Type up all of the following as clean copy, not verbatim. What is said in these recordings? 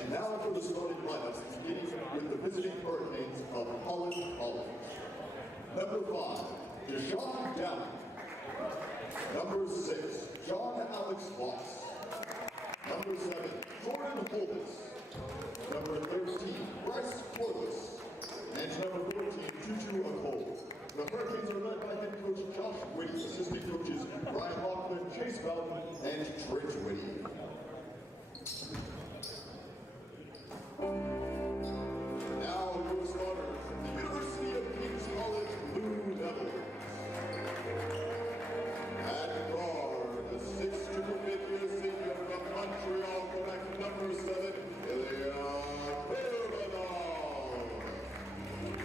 And now for the starting lineups, beginning with the visiting Hurricanes of Holland. Number 5, Deshaun Downey. Number 6, John Alex Voss. Number 7, Jordan Holmes. Number 13, Bryce Corliss. And number 14, Tutu Akol. The Hurricanes are led by head coach Josh Whitty, assistant coaches Brian Laughlin, Chase Bowden, and Trent Whitty. Now your starters, the University of King's College Blue Devils. At guard, the 6'2" senior from Montreal, Quebec, number 7, Ilya Kurbanov.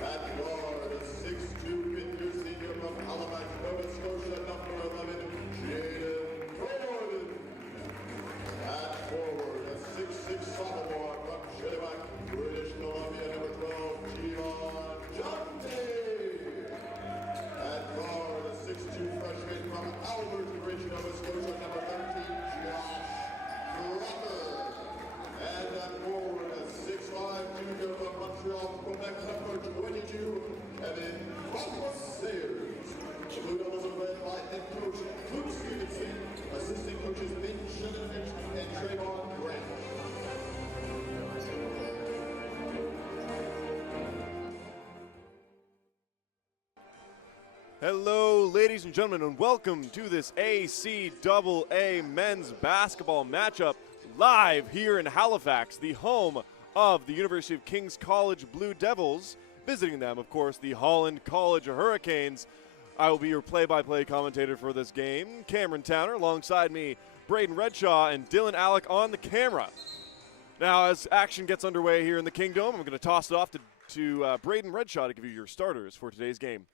At guard, the 6'2" senior from Halifax, Nova Scotia, number 11, Jaden Gordon. At forward, a 6'6" sophomore from Chilliwack, British Columbia, number 12, Gion Jonte. At guard, a 6'2" freshman from Albert Bridge, Nova Scotia, number 13, Josh Crocker. And at forward, a 6'5" junior from Montreal, Quebec, number 22, Kevin Sayers. The Blue Devils are led by head coach Luke Stevenson, assistant coaches Ben Shinanovich and Trayvon Grant. Hello, ladies and gentlemen, and welcome to this ACAA men's basketball matchup live here in Halifax, the home of the University of King's College Blue Devils. Visiting them, of course, the Holland College Hurricanes. I will be your play-by-play commentator for this game, Cameron Towner, alongside me, Braden Redshaw and Dylan Alec on the camera. Now, as action gets underway here in the Kingdom, I'm going to toss it off to Braden Redshaw to give you your starters for today's game.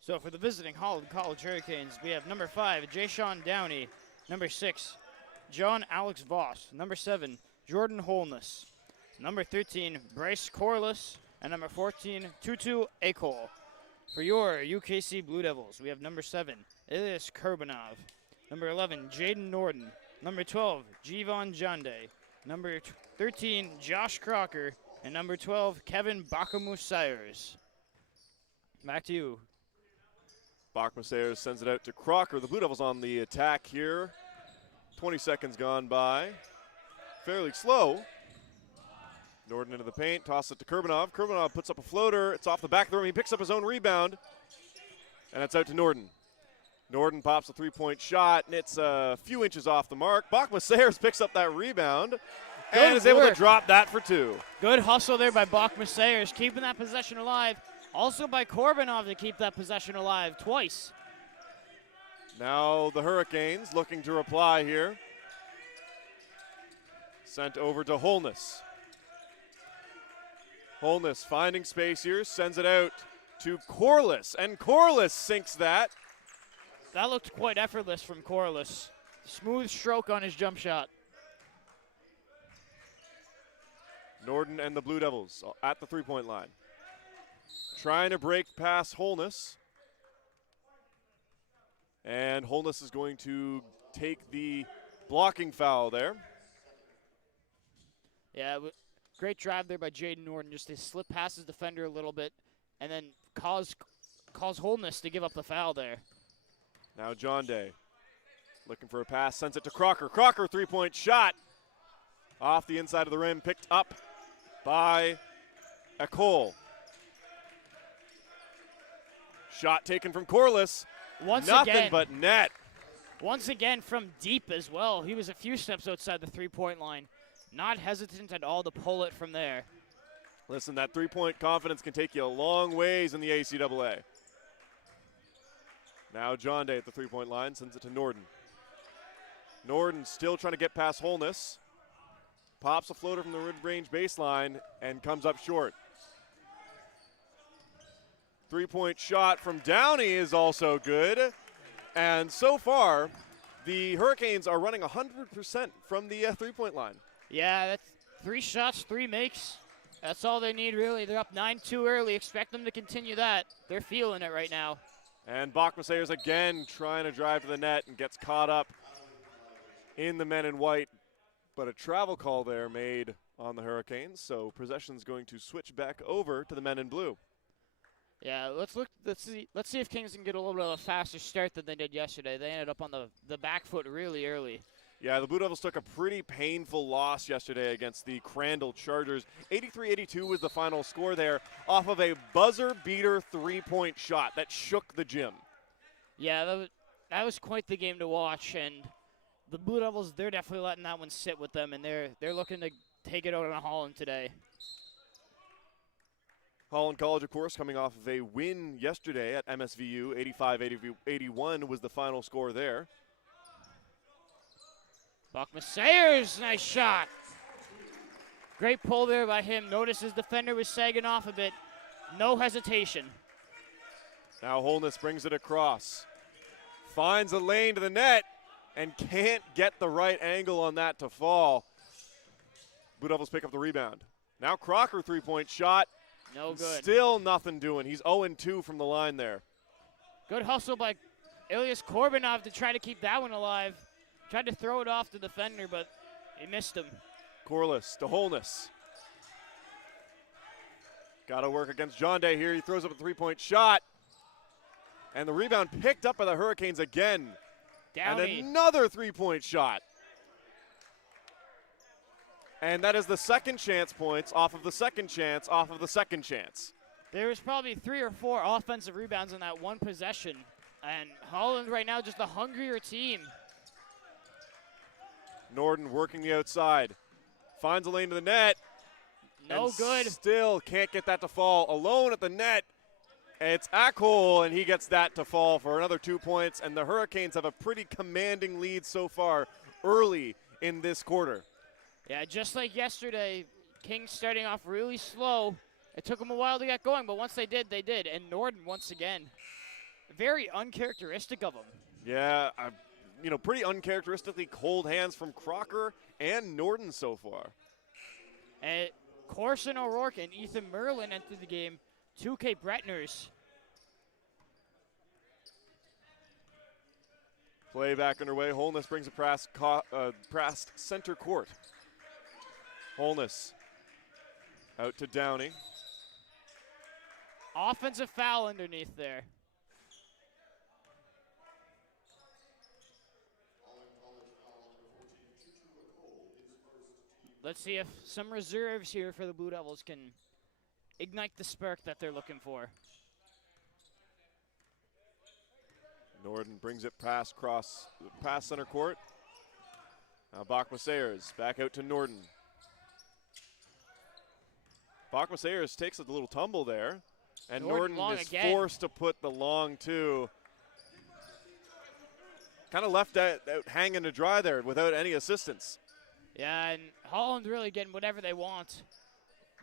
So for the visiting Holland College Hurricanes, we have number 5, Deshaun Downey, number 6, John Alex Voss, number 7, Jordan Holness, number 13, Bryce Corliss, and number 14, Tutu Akol. For your UKC Blue Devils, we have number 7, Ilyas Kurbanov, number 11, Jaden Norden, number 12, Gion Jonte, number 13, Josh Crocker, and number 12, Kevin Sayers. Back to you. Sayers sends it out to Crocker. The Blue Devils on the attack here. 20 seconds gone by. Fairly slow. Norden into the paint, toss it to Kurbanov. Kurbanov puts up a floater. It's off the back of the rim. He picks up his own rebound, and it's out to Norden. Norden pops a three-point shot, and it's a few inches off the mark. Sayers picks up that rebound and is able to drop that for 2. Good hustle there by Sayers, keeping that possession alive. Also by Kurbanov to keep that possession alive twice. Now the Hurricanes looking to reply here. Sent over to Holness. Holness finding space here, sends it out to Corliss, and Corliss sinks that. That looked quite effortless from Corliss. Smooth stroke on his jump shot. Norden and the Blue Devils at the three-point line. Trying to break past Holness. And Holness is going to take the blocking foul there. Yeah, great drive there by Jaden Norden, just to slip past his defender a little bit and then cause Holness to give up the foul there. Now John Day looking for a pass, sends it to Crocker. Crocker, three-point shot off the inside of the rim, picked up by Akol. Shot taken from Corliss. Nothing but net. Once again from deep as well. He was a few steps outside the three-point line. Not hesitant at all to pull it from there. Listen, that three-point confidence can take you a long ways in the ACAA. Now John Day at the three-point line, sends it to Norden. Norden still trying to get past Holness. Pops a floater from the mid-range baseline and comes up short. Three-point shot from Downey is also good. And so far, the Hurricanes are running 100% from the three-point line. Yeah, that's 3 shots, 3 makes. That's all they need, really. They're up 9-2 early. Expect them to continue that. They're feeling it right now. And Sayers again trying to drive to the net and gets caught up in the men in white But a travel call there made on the Hurricanes, so possession's going to switch back over to the men in blue. Yeah, let's see if Kings can get a little bit of a faster start than they did yesterday. They ended up on the back foot really early. Yeah, the Blue Devils took a pretty painful loss yesterday against the Crandall Chargers. 83-82 was the final score there off of a buzzer-beater three-point shot that shook the gym. Yeah, that was quite the game to watch, and the Blue Devils, they're definitely letting that one sit with them, and they're looking to take it out on Holland today. Holland College, of course, coming off of a win yesterday at MSVU. 85-81 was the final score there. Buckman Sayers, nice shot. Great pull there by him. Notice his defender was sagging off a bit. No hesitation. Now Holness brings it across. Finds a lane to the net and can't get the right angle on that to fall. Blue Devils pick up the rebound. Now Crocker three-point shot. No good. Still nothing doing. He's 0-2 from the line there. Good hustle by Ilyas Korbunov to try to keep that one alive. Tried to throw it off the defender, but he missed him. Corliss to Holness. Got to work against John Day here. He throws up a three-point shot. And the rebound picked up by the Hurricanes again. Downey. And another three-point shot. And that is the second chance points off of the second chance off of the second chance. There was probably 3 or 4 offensive rebounds in that one possession. And Holland right now just a hungrier team. Norden working the outside. Finds a lane to the net. No good. Still can't get that to fall. Alone at the net. It's Ackle, and he gets that to fall for another 2 points. And the Hurricanes have a pretty commanding lead so far early in this quarter. Yeah, just like yesterday, Kings starting off really slow. It took them a while to get going, but once they did, they did. And Norden, once again, very uncharacteristic of him. Yeah, pretty uncharacteristically cold hands from Crocker and Norden so far. And Corson O'Rourke and Ethan Merlin entered the game. 2 Cape Bretners. Play back underway. Holness brings a pressed center court. Holness out to Downey. Offensive foul underneath there. Let's see if some reserves here for the Blue Devils can ignite the spark that they're looking for. Norden brings it past center court. Now Bachma Sayers back out to Norden. Bachma Sayers takes a little tumble there. And Norden is forced to put the long two. Kind of left out hanging to dry there without any assistance. Yeah, and Holland really getting whatever they want.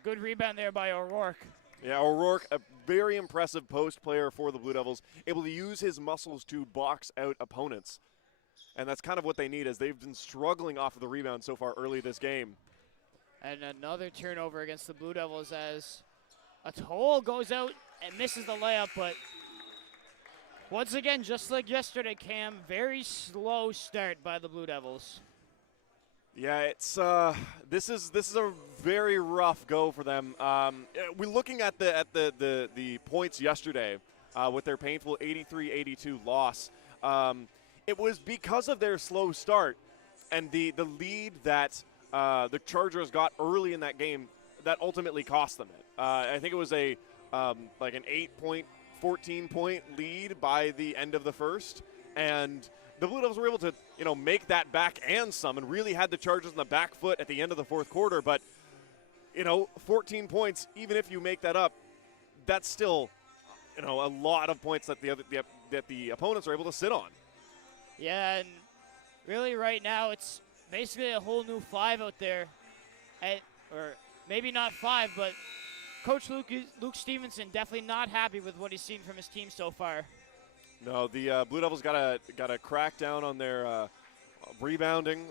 Good rebound there by O'Rourke. Yeah, O'Rourke, a very impressive post player for the Blue Devils, able to use his muscles to box out opponents. And that's kind of what they need, as they've been struggling off of the rebound so far early this game. And another turnover against the Blue Devils as Atoll goes out and misses the layup, but once again, just like yesterday, Cam, very slow start by the Blue Devils. Yeah, it's this is a very rough go for them. We're looking at the points yesterday with their painful 83-82 loss. It was because of their slow start and the lead that the Chargers got early in that game that ultimately cost them it. I think it was a like an 14-point lead by the end of the first, and the Blue Devils were able to, make that back and some, and really had the Chargers on the back foot at the end of the fourth quarter. But, 14 points, even if you make that up, that's still, a lot of points that the opponents are able to sit on. Yeah, and really right now it's basically a whole new 5 out there, or maybe not 5, but Coach Luke Stevenson definitely not happy with what he's seen from his team so far. No, the Blue Devils got to crack down on their rebounding.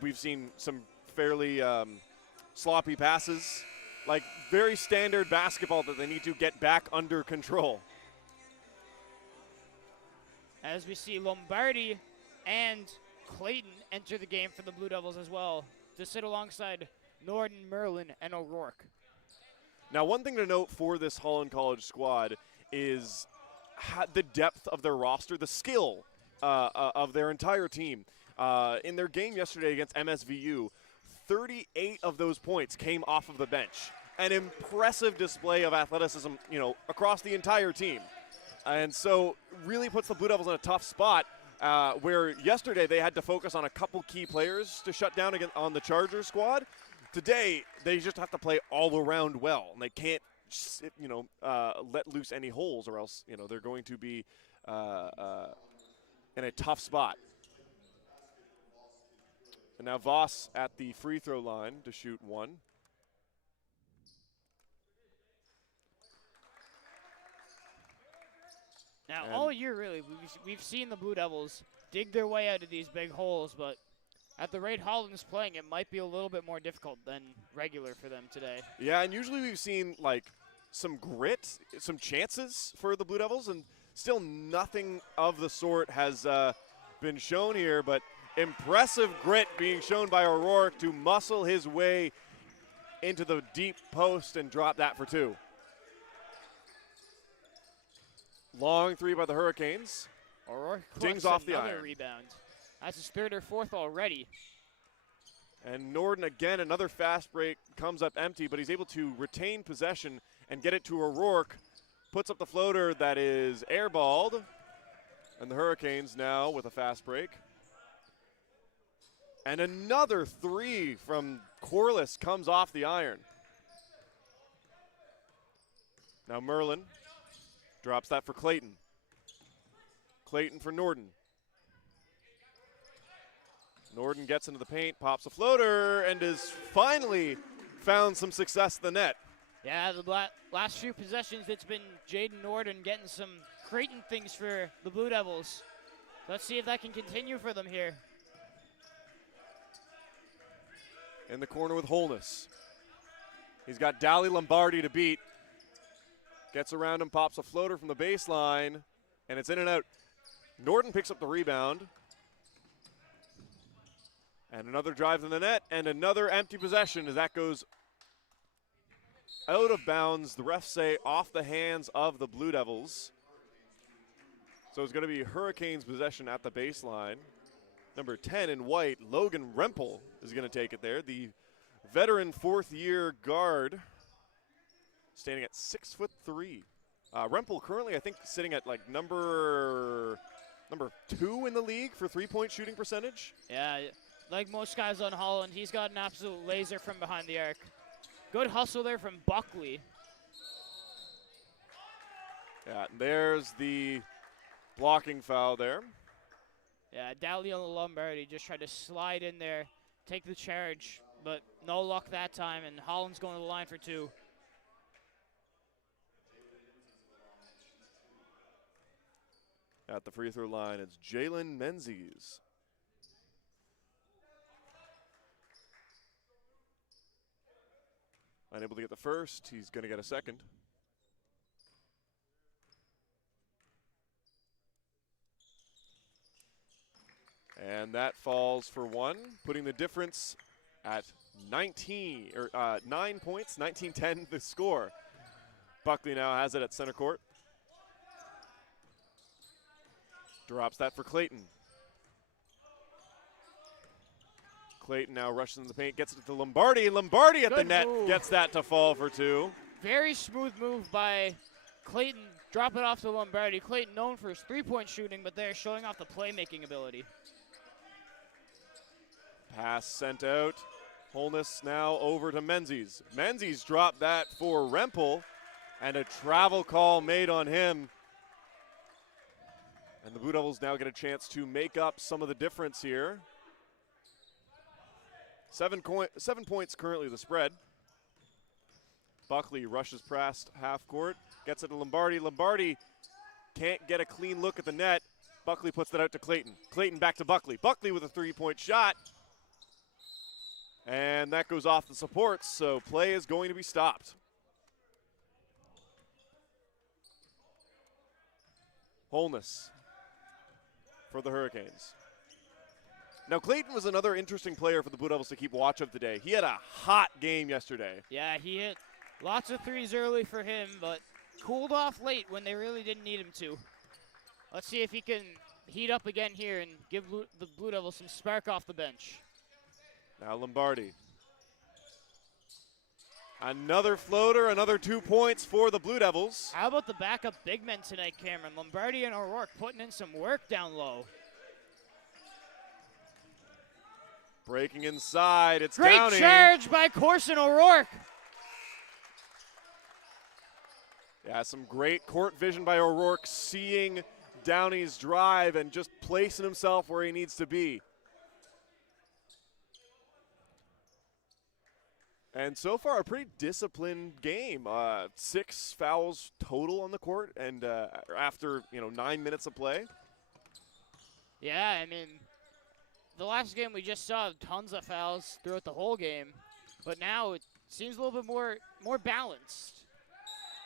We've seen some fairly sloppy passes, like very standard basketball that they need to get back under control. As we see Lombardi and Clayton enter the game for the Blue Devils as well to sit alongside Norden, Merlin, and O'Rourke. Now, one thing to note for this Holland College squad is the depth of their roster, the skill of their entire team. In their game yesterday against MSVU, 38 of those points came off of the bench. An impressive display of athleticism, across the entire team. And so really puts the Blue Devils in a tough spot where yesterday they had to focus on a couple key players to shut down on the Chargers squad. Today, they just have to play all around well, and they can't, let loose any holes, or else, they're going to be in a tough spot. And now Voss at the free throw line to shoot one. Now, all year, really, we've seen the Blue Devils dig their way out of these big holes, but at the rate Holland's playing, it might be a little bit more difficult than regular for them today. Yeah, and usually we've seen, some grit, some chances for the Blue Devils, and still nothing of the sort has been shown here, but impressive grit being shown by O'Rourke to muscle his way into the deep post and drop that for two. Long three by the Hurricanes. O'Rourke dings off the another iron. Rebound. That's his third or fourth already. And Norden again, another fast break, comes up empty, but he's able to retain possession and get it to O'Rourke. Puts up the floater that is airballed. And the Hurricanes now with a fast break. And another three from Corliss comes off the iron. Now Merlin drops that for Clayton. Clayton for Norden. Norden gets into the paint, pops a floater, and has finally found some success at the net. Yeah, the last few possessions, it's been Jaden Norden getting some creating things for the Blue Devils. Let's see if that can continue for them here. In the corner with Holness. He's got Dally Lombardi to beat. Gets around him, pops a floater from the baseline, and it's in and out. Norden picks up the rebound. And another drive to the net, and another empty possession as that goes out of bounds. The refs say off the hands of the Blue Devils. So it's going to be Hurricanes possession at the baseline. Number 10 in white, Logan Rempel, is going to take it there. The veteran fourth-year guard, standing at 6'3". Rempel currently, I think, sitting at number 2 in the league for three-point shooting percentage. Yeah, like most guys on Holland, he's got an absolute laser from behind the arc. Good hustle there from Buckley. Yeah, there's the blocking foul there. Yeah, Dally Lombardi just tried to slide in there, take the charge, but no luck that time, and Holland's going to the line for two. At the free throw line, it's Jalen Menzies. Unable to get the first, he's going to get a second. And that falls for one, putting the difference at 9 points, 19-10 the score. Buckley now has it at center court. Drops that for Clayton. Clayton now rushes in the paint, gets it to Lombardi. Lombardi at the net gets that to fall for two. Very smooth move by Clayton. Drop it off to Lombardi. Clayton known for his three-point shooting, but they're showing off the playmaking ability. Pass sent out. Holness now over to Menzies. Menzies dropped that for Rempel, and a travel call made on him. And the Blue Devils now get a chance to make up some of the difference here. 7 points currently the spread. Buckley rushes past half court, gets it to Lombardi. Lombardi can't get a clean look at the net. Buckley puts that out to Clayton. Clayton back to Buckley. Buckley with a three-point shot. And that goes off the supports, so play is going to be stopped. Holness for the Hurricanes. Now, Clayton was another interesting player for the Blue Devils to keep watch of today. He had a hot game yesterday. Yeah, he hit lots of threes early for him, but cooled off late when they really didn't need him to. Let's see if he can heat up again here and give the Blue Devils some spark off the bench. Now Lombardi. Another floater, another 2 points for the Blue Devils. How about the backup big men tonight, Cameron? Lombardi and O'Rourke putting in some work down low. Breaking inside, it's Great Downey. charge by Corson O'Rourke. Yeah, some great court vision by O'Rourke, seeing Downey's drive and just placing himself where he needs to be. And so far, a pretty disciplined game. 6 fouls total on the court, and after 9 minutes of play. Yeah, I mean, the last game we just saw tons of fouls throughout the whole game, but now it seems a little bit more balanced.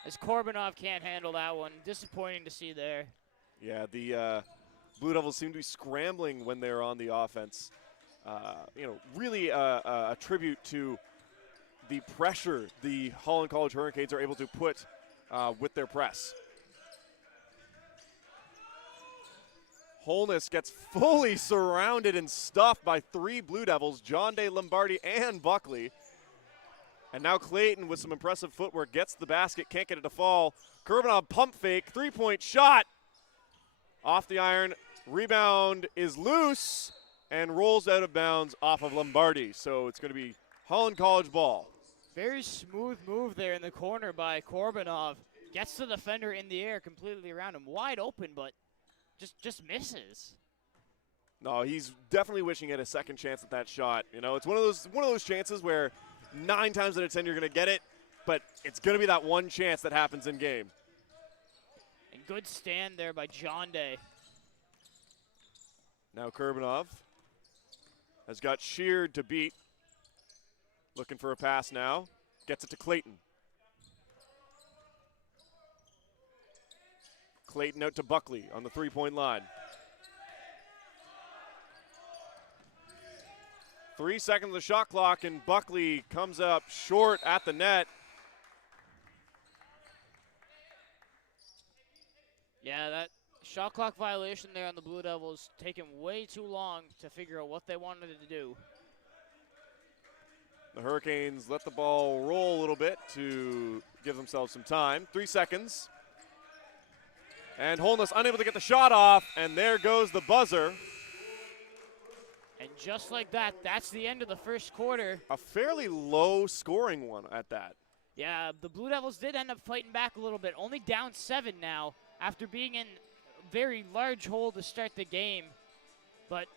As Korbanov can't handle that one, disappointing to see there. Yeah, the Blue Devils seem to be scrambling when they're on the offense. Really a tribute to the pressure the Holland College Hurricanes are able to put with their press. Holness gets fully surrounded and stuffed by 3 Blue Devils, John Day, Lombardi, and Buckley. And now Clayton with some impressive footwork gets the basket, can't get it to fall. Kurbanov pump fake, 3-point shot. Off the iron, rebound is loose and rolls out of bounds off of Lombardi. So it's going to be Holland College ball. Very smooth move there in the corner by Korbanov. Gets the defender in the air completely around him. Wide open, but just misses. No, he's definitely wishing he had a second chance at that shot. It's one of those chances where 9 times out of 10 you're going to get it, but it's going to be that one chance that happens in game. And good stand there by John Day. Now Kurbanov has got Sheard to beat. Looking for a pass now. Gets it to Clayton. Clayton out to Buckley on the 3-point line. 3 seconds of the shot clock, and Buckley comes up short at the net. Yeah, that shot clock violation there on the Blue Devils taking way too long to figure out what they wanted to do. The Hurricanes let the ball roll a little bit to give themselves some time. 3 seconds. And Holness unable to get the shot off, and there goes the buzzer. And just like that, that's the end of the first quarter. A fairly low scoring one at that. Yeah, the Blue Devils did end up fighting back a little bit. Only down 7 now after being in a very large hole to start the game. But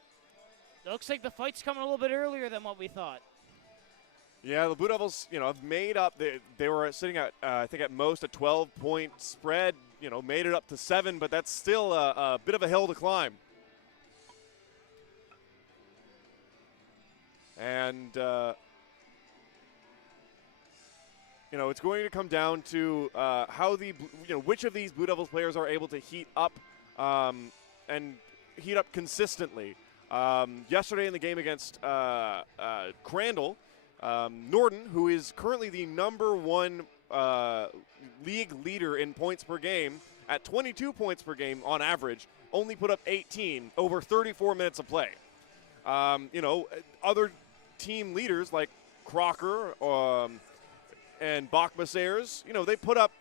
it looks like the fight's coming a little bit earlier than what we thought. Yeah, the Blue Devils, have made up. They were sitting at, I think, at most a 12-point spread. Made it up to 7, but that's still a bit of a hill to climb. And, it's going to come down to how which of these Blue Devils players are able to heat up and heat up consistently. Yesterday in the game against Crandall, Norden, who is currently the #1 league leader in points per game at 22 points per game on average, only put up 18 over 34 minutes of play. Other team leaders like Crocker and Bachmasers, they put up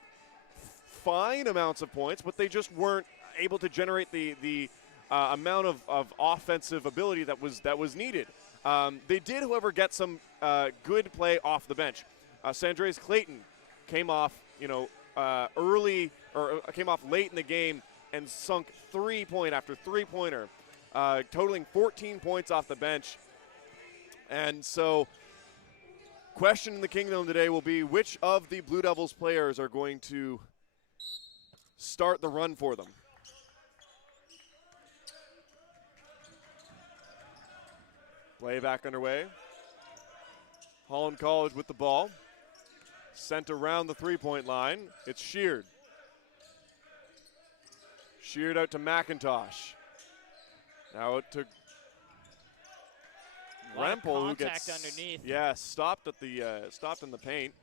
fine amounts of points, but they just weren't able to generate the amount of offensive ability that was needed. They did, however, get some good play off the bench. Sandres Clayton came off, early, or came off late in the game and sunk 3-point after 3-pointer, totaling 14 points off the bench. And so, question in the Kingdom today will be which of the Blue Devils players are going to start the run for them. Play back underway. Holland College with the ball. Sent around the 3-point line. It's Sheard. Sheard out to McIntosh. Now out to Rempel, who gets underneath. Yeah, stopped at the stopped in the paint.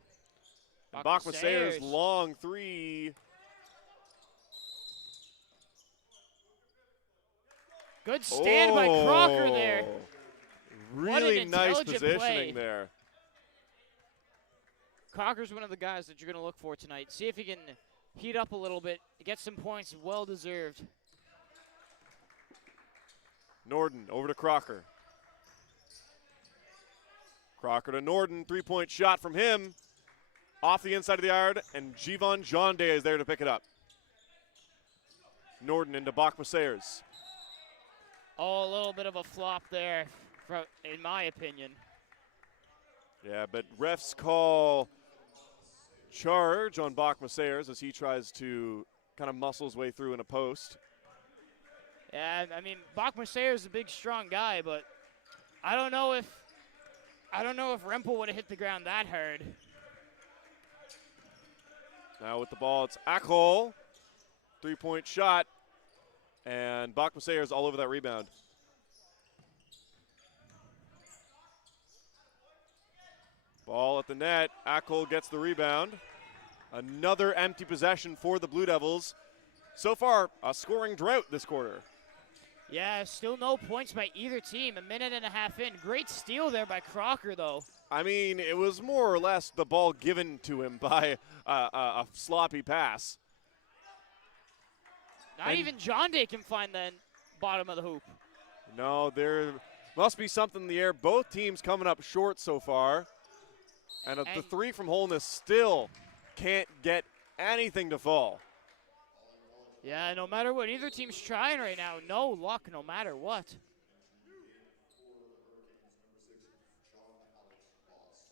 Bachman Sayers Sayers. long three. Good stand by Crocker there. Really nice intelligent positioning play. there. Crocker's one of the guys that you're going to look for tonight. See if he can heat up a little bit, get some points, well deserved. Norden over to Crocker. Crocker to Norden, three-point shot from him. Off the inside of the yard, and Jivon Jonde is there to pick it up. Norden into Bachman Sayers. Oh, a little bit of a flop there, in my opinion. Yeah, but refs call charge on Bachman Sayers as he tries to kind of muscle his way through in a post. Yeah, I mean, Bachman Sayers is a big, strong guy, but I don't know if Rempel would have hit the ground that hard. Now with the ball, it's Ackle. Three-point shot. And Bachman Sayers all over that rebound. Ball at the net. Ackle gets the rebound. Another empty possession for the Blue Devils. So far, a scoring drought this quarter. Yeah, still no points by either team. A minute and a half in. Great steal there by Crocker, though. I mean, it was more or less the ball given to him by a sloppy pass. Not even John Day can find the bottom of the hoop. No, there must be something in the air. Both teams coming up short so far. And the three from Holness still can't get anything to fall. Yeah, no matter what, either team's trying right now. No luck, no matter what.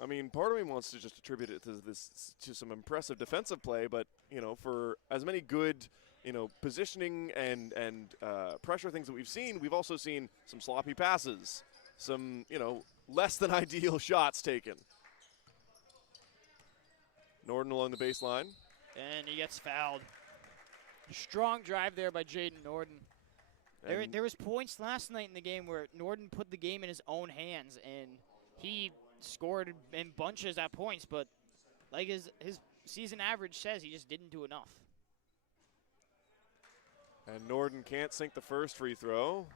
I mean, part of me wants to just attribute it to some impressive defensive play, but for as many good, positioning and pressure things that we've seen, we've also seen some sloppy passes, some less than ideal shots taken. Norden along the baseline, and he gets fouled. Strong drive there by Jaden Norden. There was points last night in the game where Norden put the game in his own hands, and he scored in bunches at points, but like his season average says, he just didn't do enough. And Norden can't sink the first free throw.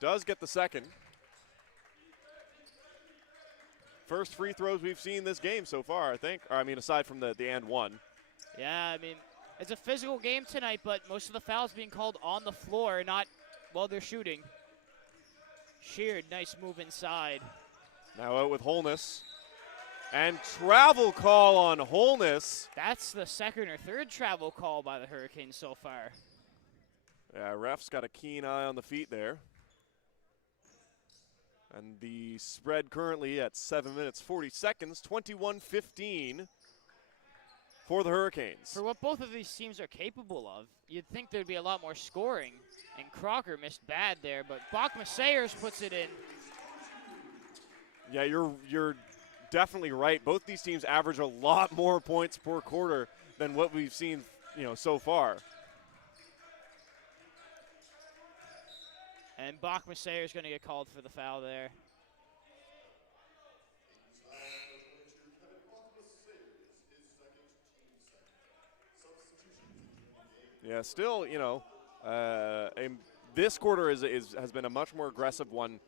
Does get the second. First free throws we've seen this game so far, I think. Or, I mean, aside from the and one. Yeah, I mean, it's a physical game tonight, but most of the fouls being called on the floor, not while they're shooting. Sheard, nice move inside. Now out with Holness. And travel call on Holness. That's the second or third travel call by the Hurricanes so far. Yeah, ref's got a keen eye on the feet there. And the spread currently at 7 minutes, 40 seconds, 21-15 for the Hurricanes. For what both of these teams are capable of, you'd think there'd be a lot more scoring. And Crocker missed bad there, but Bachman Sayers puts it in. Yeah, you're definitely right. Both these teams average a lot more points per quarter than what we've seen, so far. And Bachman Sayers going to get called for the foul there. Yeah, still, this quarter has been a much more aggressive one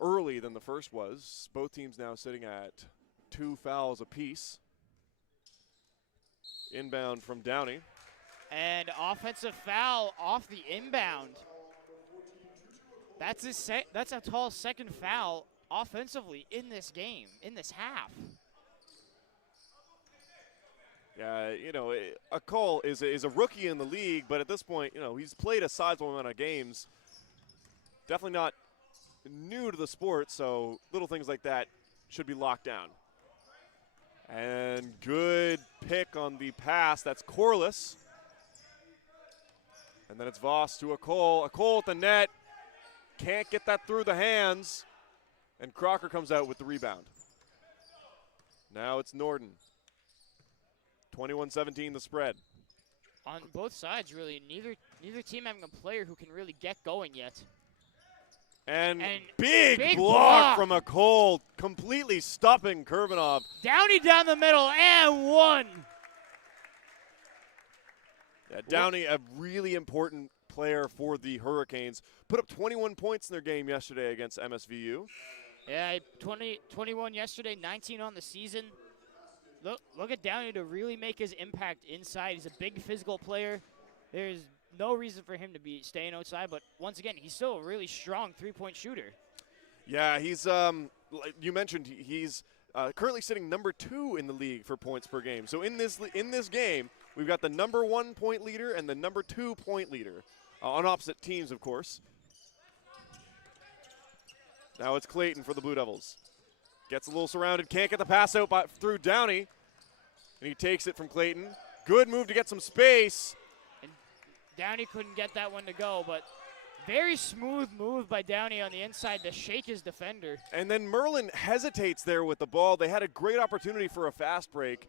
early than the first was. Both teams now sitting at 2 fouls apiece. Inbound from Downey. And offensive foul off the inbound. That's a tall second foul offensively in this game, in this half. Yeah, Cole is a rookie in the league, but at this point, he's played a sizable amount of games. Definitely not new to the sport, so little things like that should be locked down. And good pick on the pass. That's Corliss. And then it's Voss to Cole. Cole at the net. Can't get that through the hands. And Crocker comes out with the rebound. Now it's Norden. 21-17 the spread. On both sides, really, neither team having a player who can really get going yet. And big big block block from McCole, completely stopping Kurbanov. Downey down the middle and one. Yeah, Downey, a really important player for the Hurricanes. Put up 21 points in their game yesterday against MSVU. Yeah, 21 yesterday, 19 on the season. Look at Downey to really make his impact inside. He's a big physical player. There's no reason for him to be staying outside, but once again, he's still a really strong three-point shooter. Yeah, he's, like you mentioned, he's currently sitting number 2 in the league for points per game. So in this game, we've got the number 1 point leader and the number 2 point leader on opposite teams, of course. Now it's Clayton for the Blue Devils. Gets a little surrounded, can't get the pass out through Downey. And he takes it from Clayton. Good move to get some space. And Downey couldn't get that one to go, but very smooth move by Downey on the inside to shake his defender. And then Merlin hesitates there with the ball. They had a great opportunity for a fast break,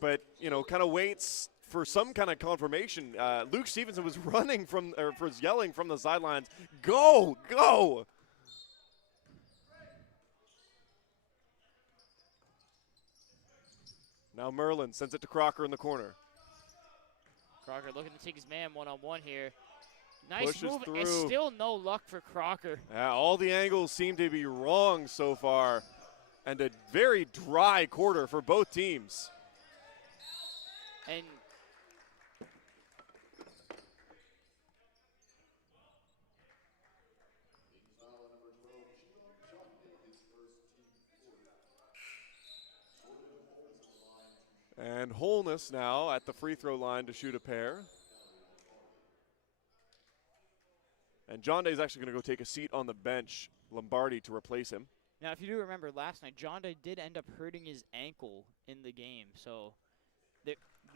but, you know, kind of waits for some kind of confirmation. Luke Stevenson was running was yelling from the sidelines, "Go, go!" Now Merlin sends it to Crocker in the corner. Crocker looking to take his man one-on-one here. Nice Pushes move, through. and still no luck for Crocker. Yeah, all the angles seem to be wrong so far, and a very dry quarter for both teams. And And Holness now at the free throw line to shoot a pair. And John Day is actually going to go take a seat on the bench, Lombardi to replace him. now, if you do remember last night, John Day did end up hurting his ankle in the game. So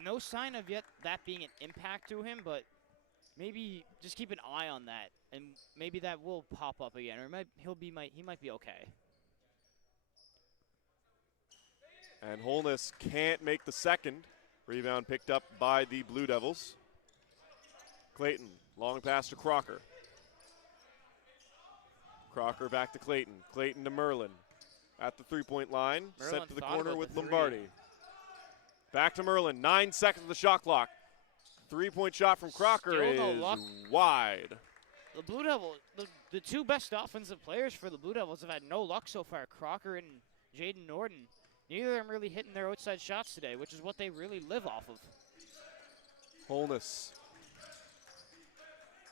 no sign of yet that being an impact to him, but maybe just keep an eye on that, and maybe that will pop up again, or he might be okay. And Holness can't make the second. Rebound picked up by the Blue Devils. Clayton, long pass to Crocker. Crocker back to Clayton. Clayton to Merlin. At the three-point line, Merlin sent to the thought corner about with the three. Lombardi. Back to Merlin, 9 seconds of the shot clock. Three-point shot from Crocker Still no is luck. wide. The Blue Devils, the two best offensive players for the Blue Devils have had no luck so far, Crocker and Jaden Norton. Neither of them really hitting their outside shots today, which is what they really live off of. Holness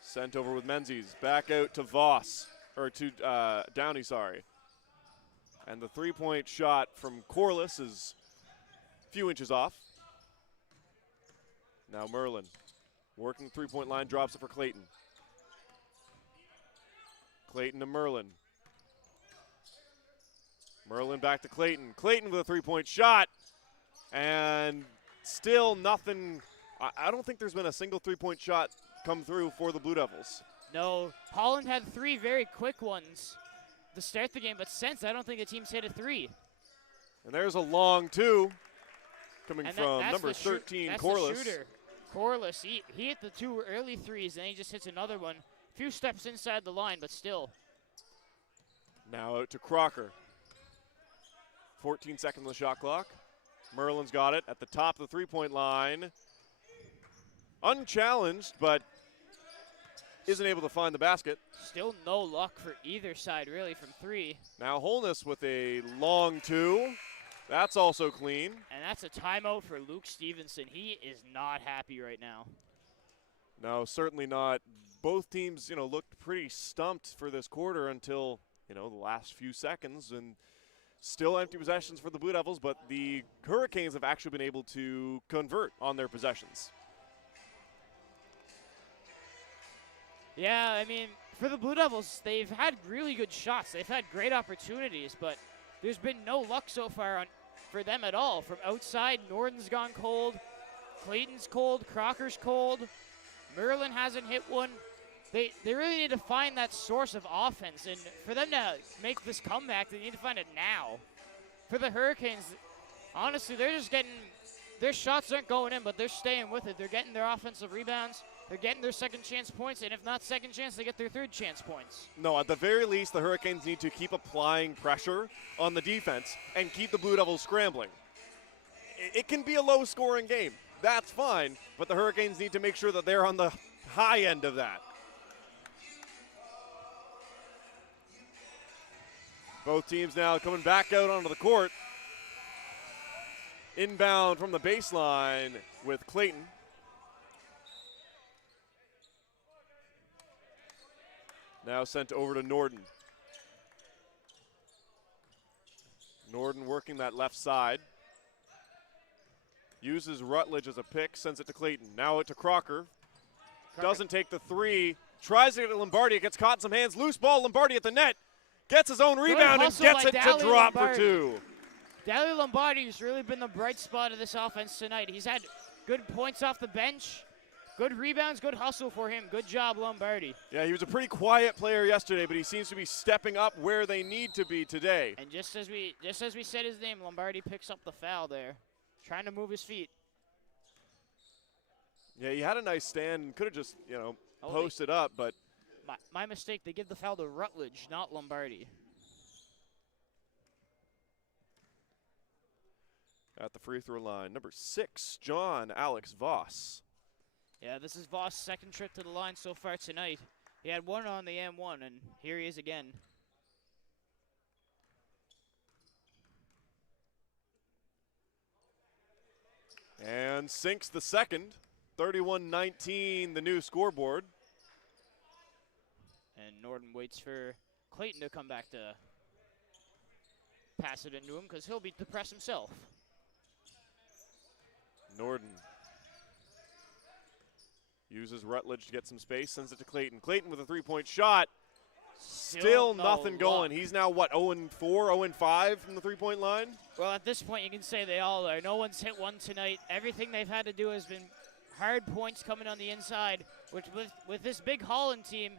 sent over with Menzies. Back out to Voss, or to Downey, sorry. And the three-point shot from Corliss is a few inches off. Now Merlin working the three-point line, drops it for Clayton. Clayton to Merlin. Merlin back to Clayton. Clayton with a three-point shot. And still nothing. I don't think there's been a single three-point shot come through for the Blue Devils. No, Holland had 3 very quick ones to start the game, but since I don't think the team's hit a 3. And there's a long 2 coming And from that's number the 13, that's Corliss. the shooter. Corliss, he hit the 2 early threes, and he just hits another one. Few steps inside the line, but still. Now out to Crocker. 14 seconds on the shot clock. Merlin's got it at the top of the three-point line. Unchallenged, but isn't able to find the basket. Still no luck for either side, really, from 3. Now Holness with a long 2. That's also clean. And that's a timeout for Luke Stevenson. He is not happy right now. No, certainly not. Both teams, looked pretty stumped for this quarter until, the last few seconds, and still empty possessions for the Blue Devils, but the Hurricanes have actually been able to convert on their possessions. Yeah, I mean, for the Blue Devils, they've had really good shots. They've had great opportunities, but there's been no luck so far for them at all. From outside, Norton's gone cold, Clayton's cold, Crocker's cold, Merlin hasn't hit one. They really need to find that source of offense, and for them to make this comeback, they need to find it now. For the Hurricanes, honestly, they're just getting, their shots aren't going in, but they're staying with it. They're getting their offensive rebounds. they're getting their second chance points, and if not second chance, they get their third chance points. No, at the very least, the Hurricanes need to keep applying pressure on the defense and keep the Blue Devils scrambling. It can be a low-scoring game. That's fine, but the Hurricanes need to make sure that they're on the high end of that. Both teams now coming back out onto the court. Inbound from the baseline with Clayton. Now sent over to Norden. Norden working that left side. Uses Rutledge as a pick, sends it to Clayton. Now it to Crocker. Doesn't take the three. Tries to get it to Lombardi. It gets caught in some hands. Loose ball. Lombardi at the net. Gets his own rebound and gets it to drop for two. Dally Lombardi's really been the bright spot of this offense tonight. He's had good points off the bench, good rebounds, good hustle for him. Good job, Lombardi. Yeah, he was a pretty quiet player yesterday, but he seems to be stepping up where they need to be today. And just as we said his name, Lombardi picks up the foul there, trying to move his feet. Yeah, he had a nice stand and could have just, posted up, but my mistake. They give the foul to Rutledge, not Lombardi. At the free throw line, number 6, John Alex Voss. Yeah, this is Voss' second trip to the line so far tonight. He had one on the M1, and here he is again. And sinks the second, 31-19, the new scoreboard. And Norden waits for Clayton to come back to pass it into him because he'll beat the press himself. Norden uses Rutledge to get some space, sends it to Clayton. Clayton with a three-point shot. Still nothing going. He's now, 0-4, 0-5 from the three-point line? Well, at this point, you can say they all are. No one's hit one tonight. Everything they've had to do has been hard points coming on the inside, which with this big Holland team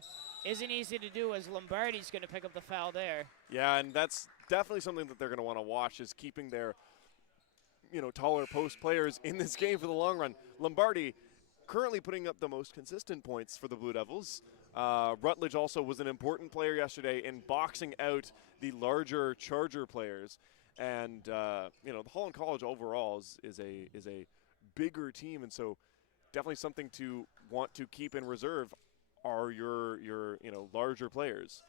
isn't easy to do, as Lombardi's going to pick up the foul there. Yeah, and that's definitely something that they're going to want to watch, is keeping their taller post players in this game for the long run. Lombardi currently putting up the most consistent points for the Blue Devils. Rutledge also was an important player yesterday in boxing out the larger Charger players. And, the Holland College overall is a bigger team, and so definitely something to want to keep in reserve are your larger players.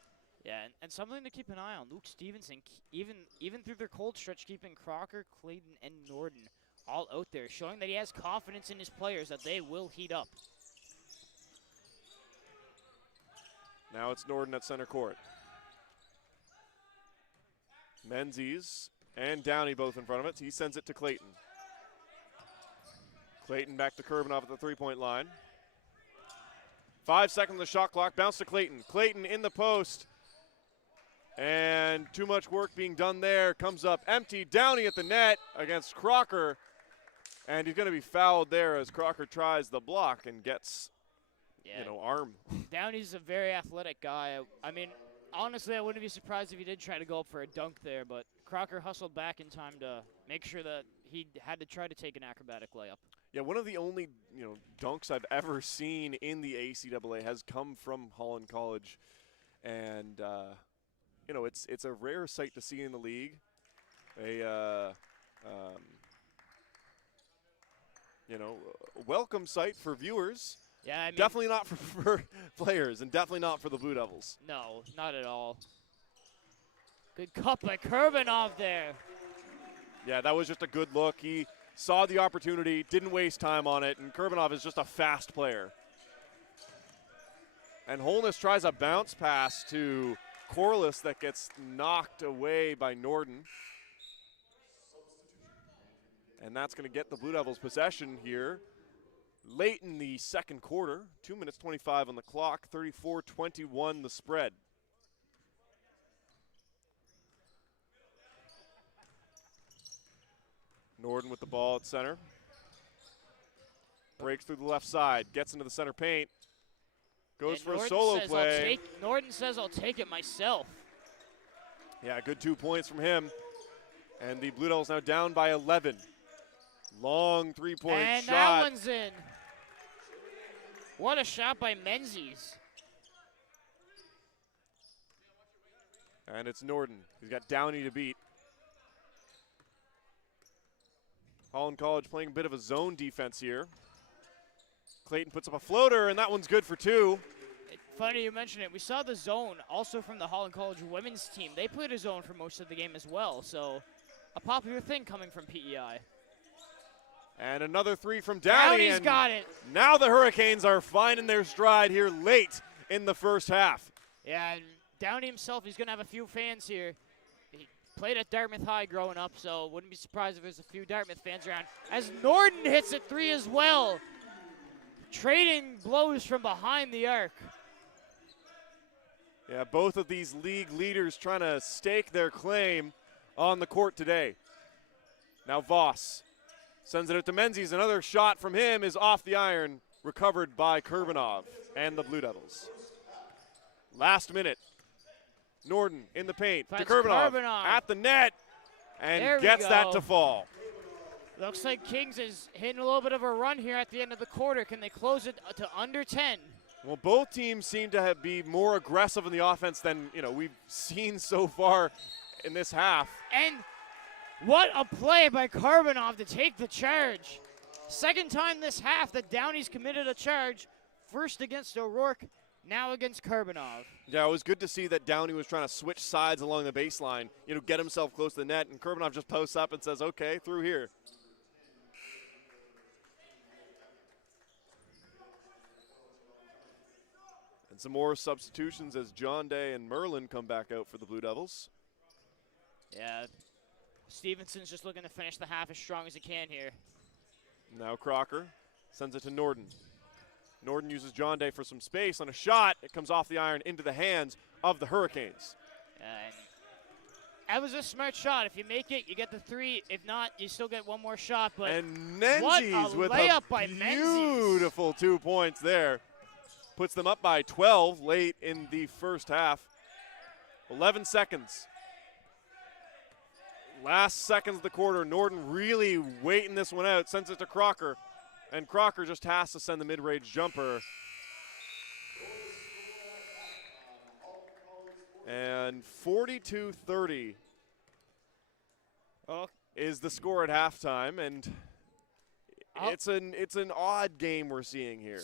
Yeah, and something to keep an eye on. Luke Stevenson, even through their cold stretch, keeping Crocker, Clayton, and Norden all out there, showing that he has confidence in his players that they will heat up. Now it's Norden at center court. Menzies and Downey both in front of it. He sends it to Clayton. Clayton back to Kurbanoff at the three-point line. 5 seconds on the shot clock. Bounce to Clayton. Clayton in the post. And too much work being done there. Comes up empty. Downey at the net against Crocker. And he's going to be fouled there as Crocker tries the block and gets, arm. Downey's a very athletic guy. I mean, honestly, I wouldn't be surprised if he did try to go up for a dunk there, but Crocker hustled back in time to make sure that he had to try to take an acrobatic layup. Yeah, one of the only, dunks I've ever seen in the ACAA has come from Holland College. And, it's a rare sight to see in the league. A welcome sight for viewers. Yeah, I mean, definitely not for players, and definitely not for the Blue Devils. No, not at all. Good cut by Kurbanoff there. Yeah, that was just a good look. He saw the opportunity, didn't waste time on it, and Kurbanoff is just a fast player. And Holness tries a bounce pass to Corliss that gets knocked away by Norden. And that's going to get the Blue Devils possession here late in the second quarter. 2 minutes 25 on the clock, 34-21 the spread. Norden with the ball at center. Breaks through the left side, gets into the center paint. Goes for a solo play. Norden says, I'll take it myself. Yeah, good 2 points from him. And the Blue Devils now down by 11. Long three-point shot. And that one's in. What a shot by Menzies. And it's Norden. He's got Downey to beat. Holland College playing a bit of a zone defense here. Clayton puts up a floater, and that one's good for 2. Funny you mention it. We saw the zone also from the Holland College women's team. They played a zone for most of the game as well, so a popular thing coming from PEI. And another 3 from Downey. Downey's got it. Now the Hurricanes are finding their stride here late in the first half. Yeah, and Downey himself, he's going to have a few fans here. He played at Dartmouth High growing up, so wouldn't be surprised if there's a few Dartmouth fans around. As Norden hits it 3 as well. Trading blows from behind the arc. Yeah, both of these league leaders trying to stake their claim on the court today. Now Voss sends it out to Menzies. Another shot from him is off the iron, recovered by Kurbanov and the Blue Devils. Last minute. Norden in the paint to Kurbanov at the net and gets that to fall. Looks like Kings is hitting a little bit of a run here at the end of the quarter. Can they close it to under 10? Well, both teams seem to be more aggressive in the offense than we've seen so far in this half. And what a play by Kurbanov to take the charge. Second time this half that Downey's committed a charge. First against O'Rourke, now against Kurbanov. Yeah, it was good to see that Downey was trying to switch sides along the baseline, get himself close to the net, and Kurbanov just posts up and says, okay, through here. And some more substitutions as John Day and Merlin come back out for the Blue Devils. Yeah, Stevenson's just looking to finish the half as strong as he can here. Now Crocker sends it to Norden. Norden uses John Day for some space on a shot. It comes off the iron into the hands of the Hurricanes. That was a smart shot. If you make it, you get the 3. If not, you still get one more shot. But and Menzies what a with layup a by Menzies. Beautiful 2 points there. Puts them up by 12 late in the first half. 11 seconds. Last seconds of the quarter. Norden really waiting this one out. Sends it to Crocker. And Crocker just has to send the mid-range jumper. And 42-30 is the score at halftime. And it's an odd game we're seeing here.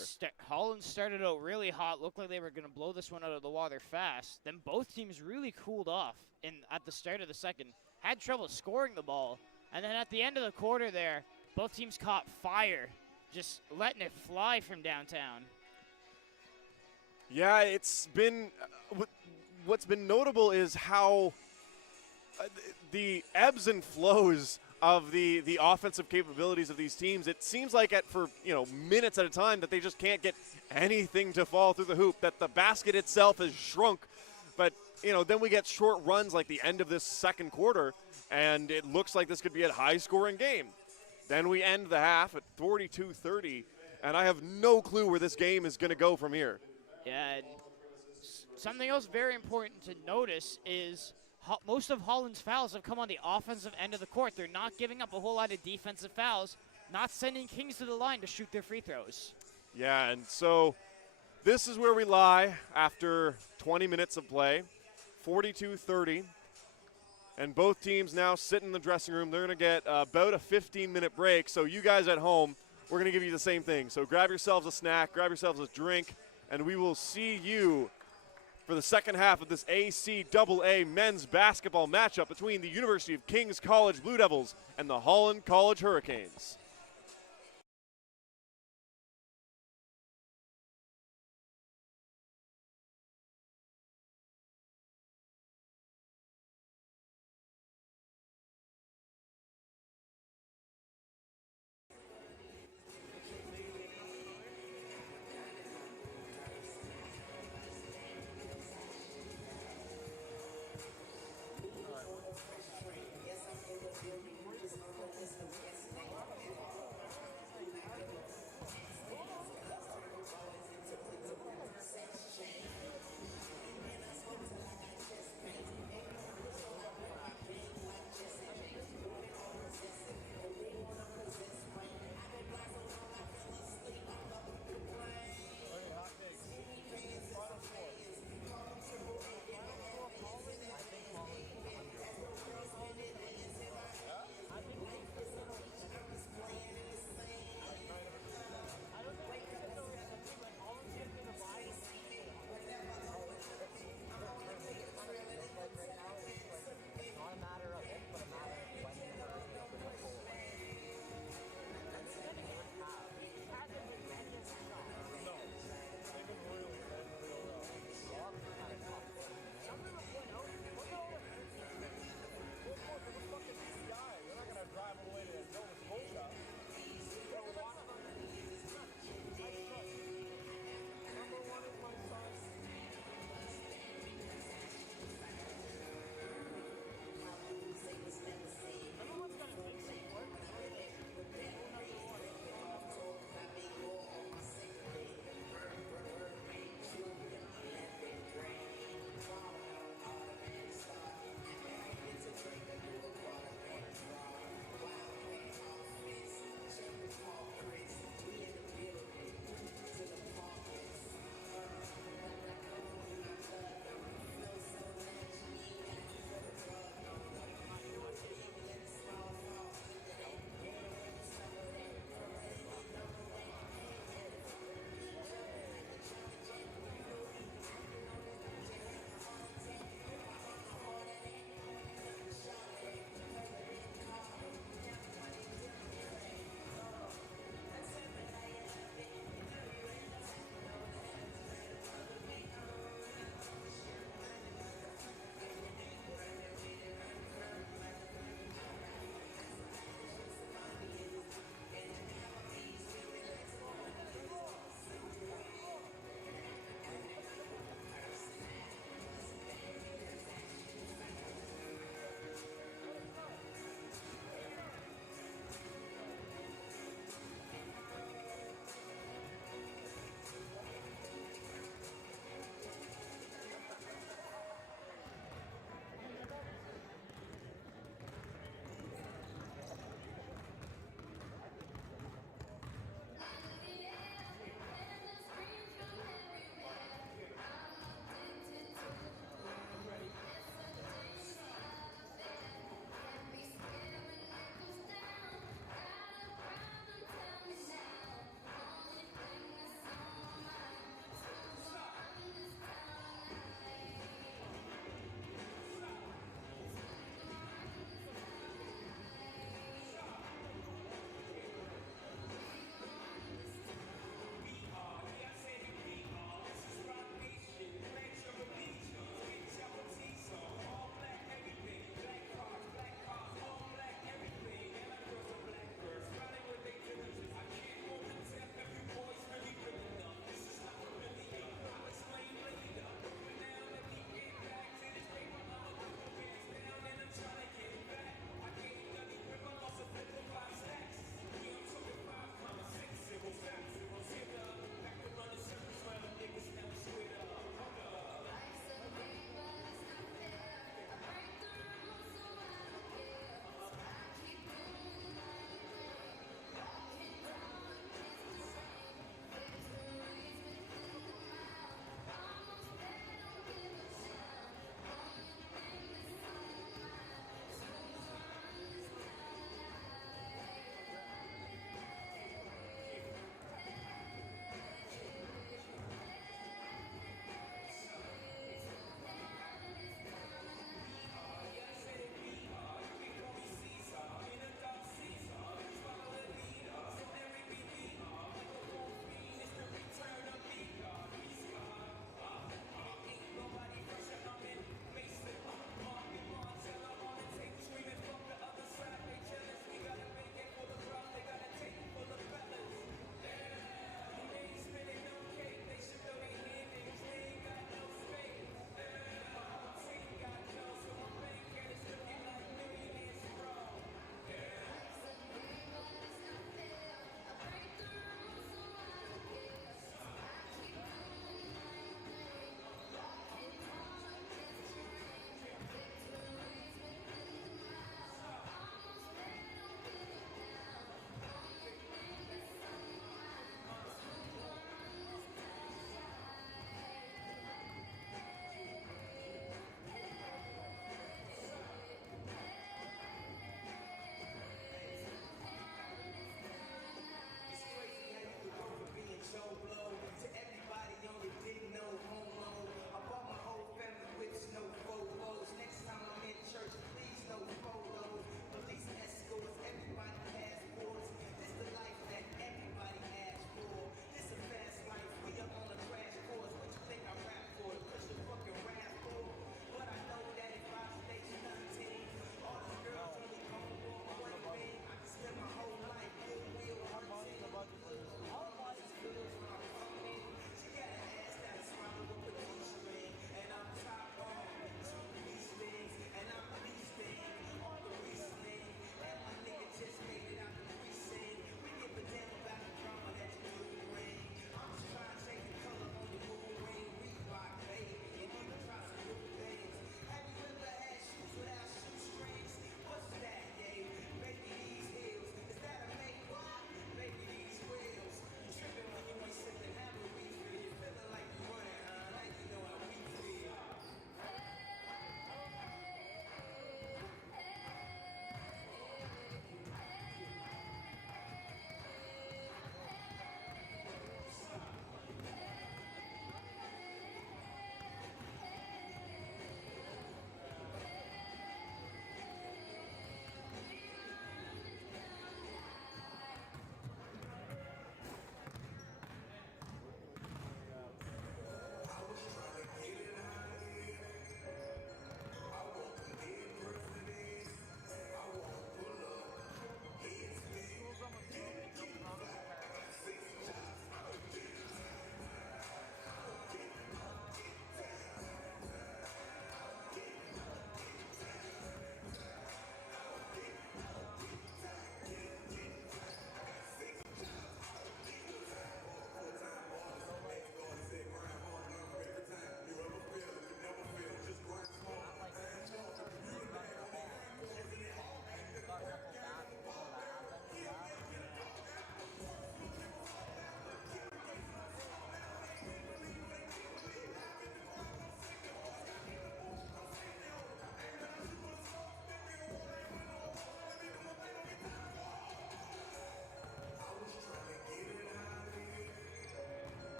Holland started out really hot. Looked like they were going to blow this one out of the water fast. Then both teams really cooled off at the start of the second. Had trouble scoring the ball. And then at the end of the quarter there, both teams caught fire. Just letting it fly from downtown. Yeah, it's been what's been notable is how the ebbs and flows of the offensive capabilities of these teams. It seems like for minutes at a time that they just can't get anything to fall through the hoop, that the basket itself has shrunk. But then we get short runs like the end of this second quarter, and it looks like this could be a high-scoring game. Then we end the half at 42-30, and I have no clue where this game is going to go from here. Yeah, and something else very important to notice is most of Holland's fouls have come on the offensive end of the court. They're not giving up a whole lot of defensive fouls, not sending Kings to the line to shoot their free throws. Yeah, and so this is where we lie after 20 minutes of play, 42-30. And both teams now sit in the dressing room. They're going to get about a 15-minute break. So you guys at home, we're going to give you the same thing. So grab yourselves a snack, grab yourselves a drink, and we will see you for the second half of this ACAA men's basketball matchup between the University of Kings College Blue Devils and the Holland College Hurricanes.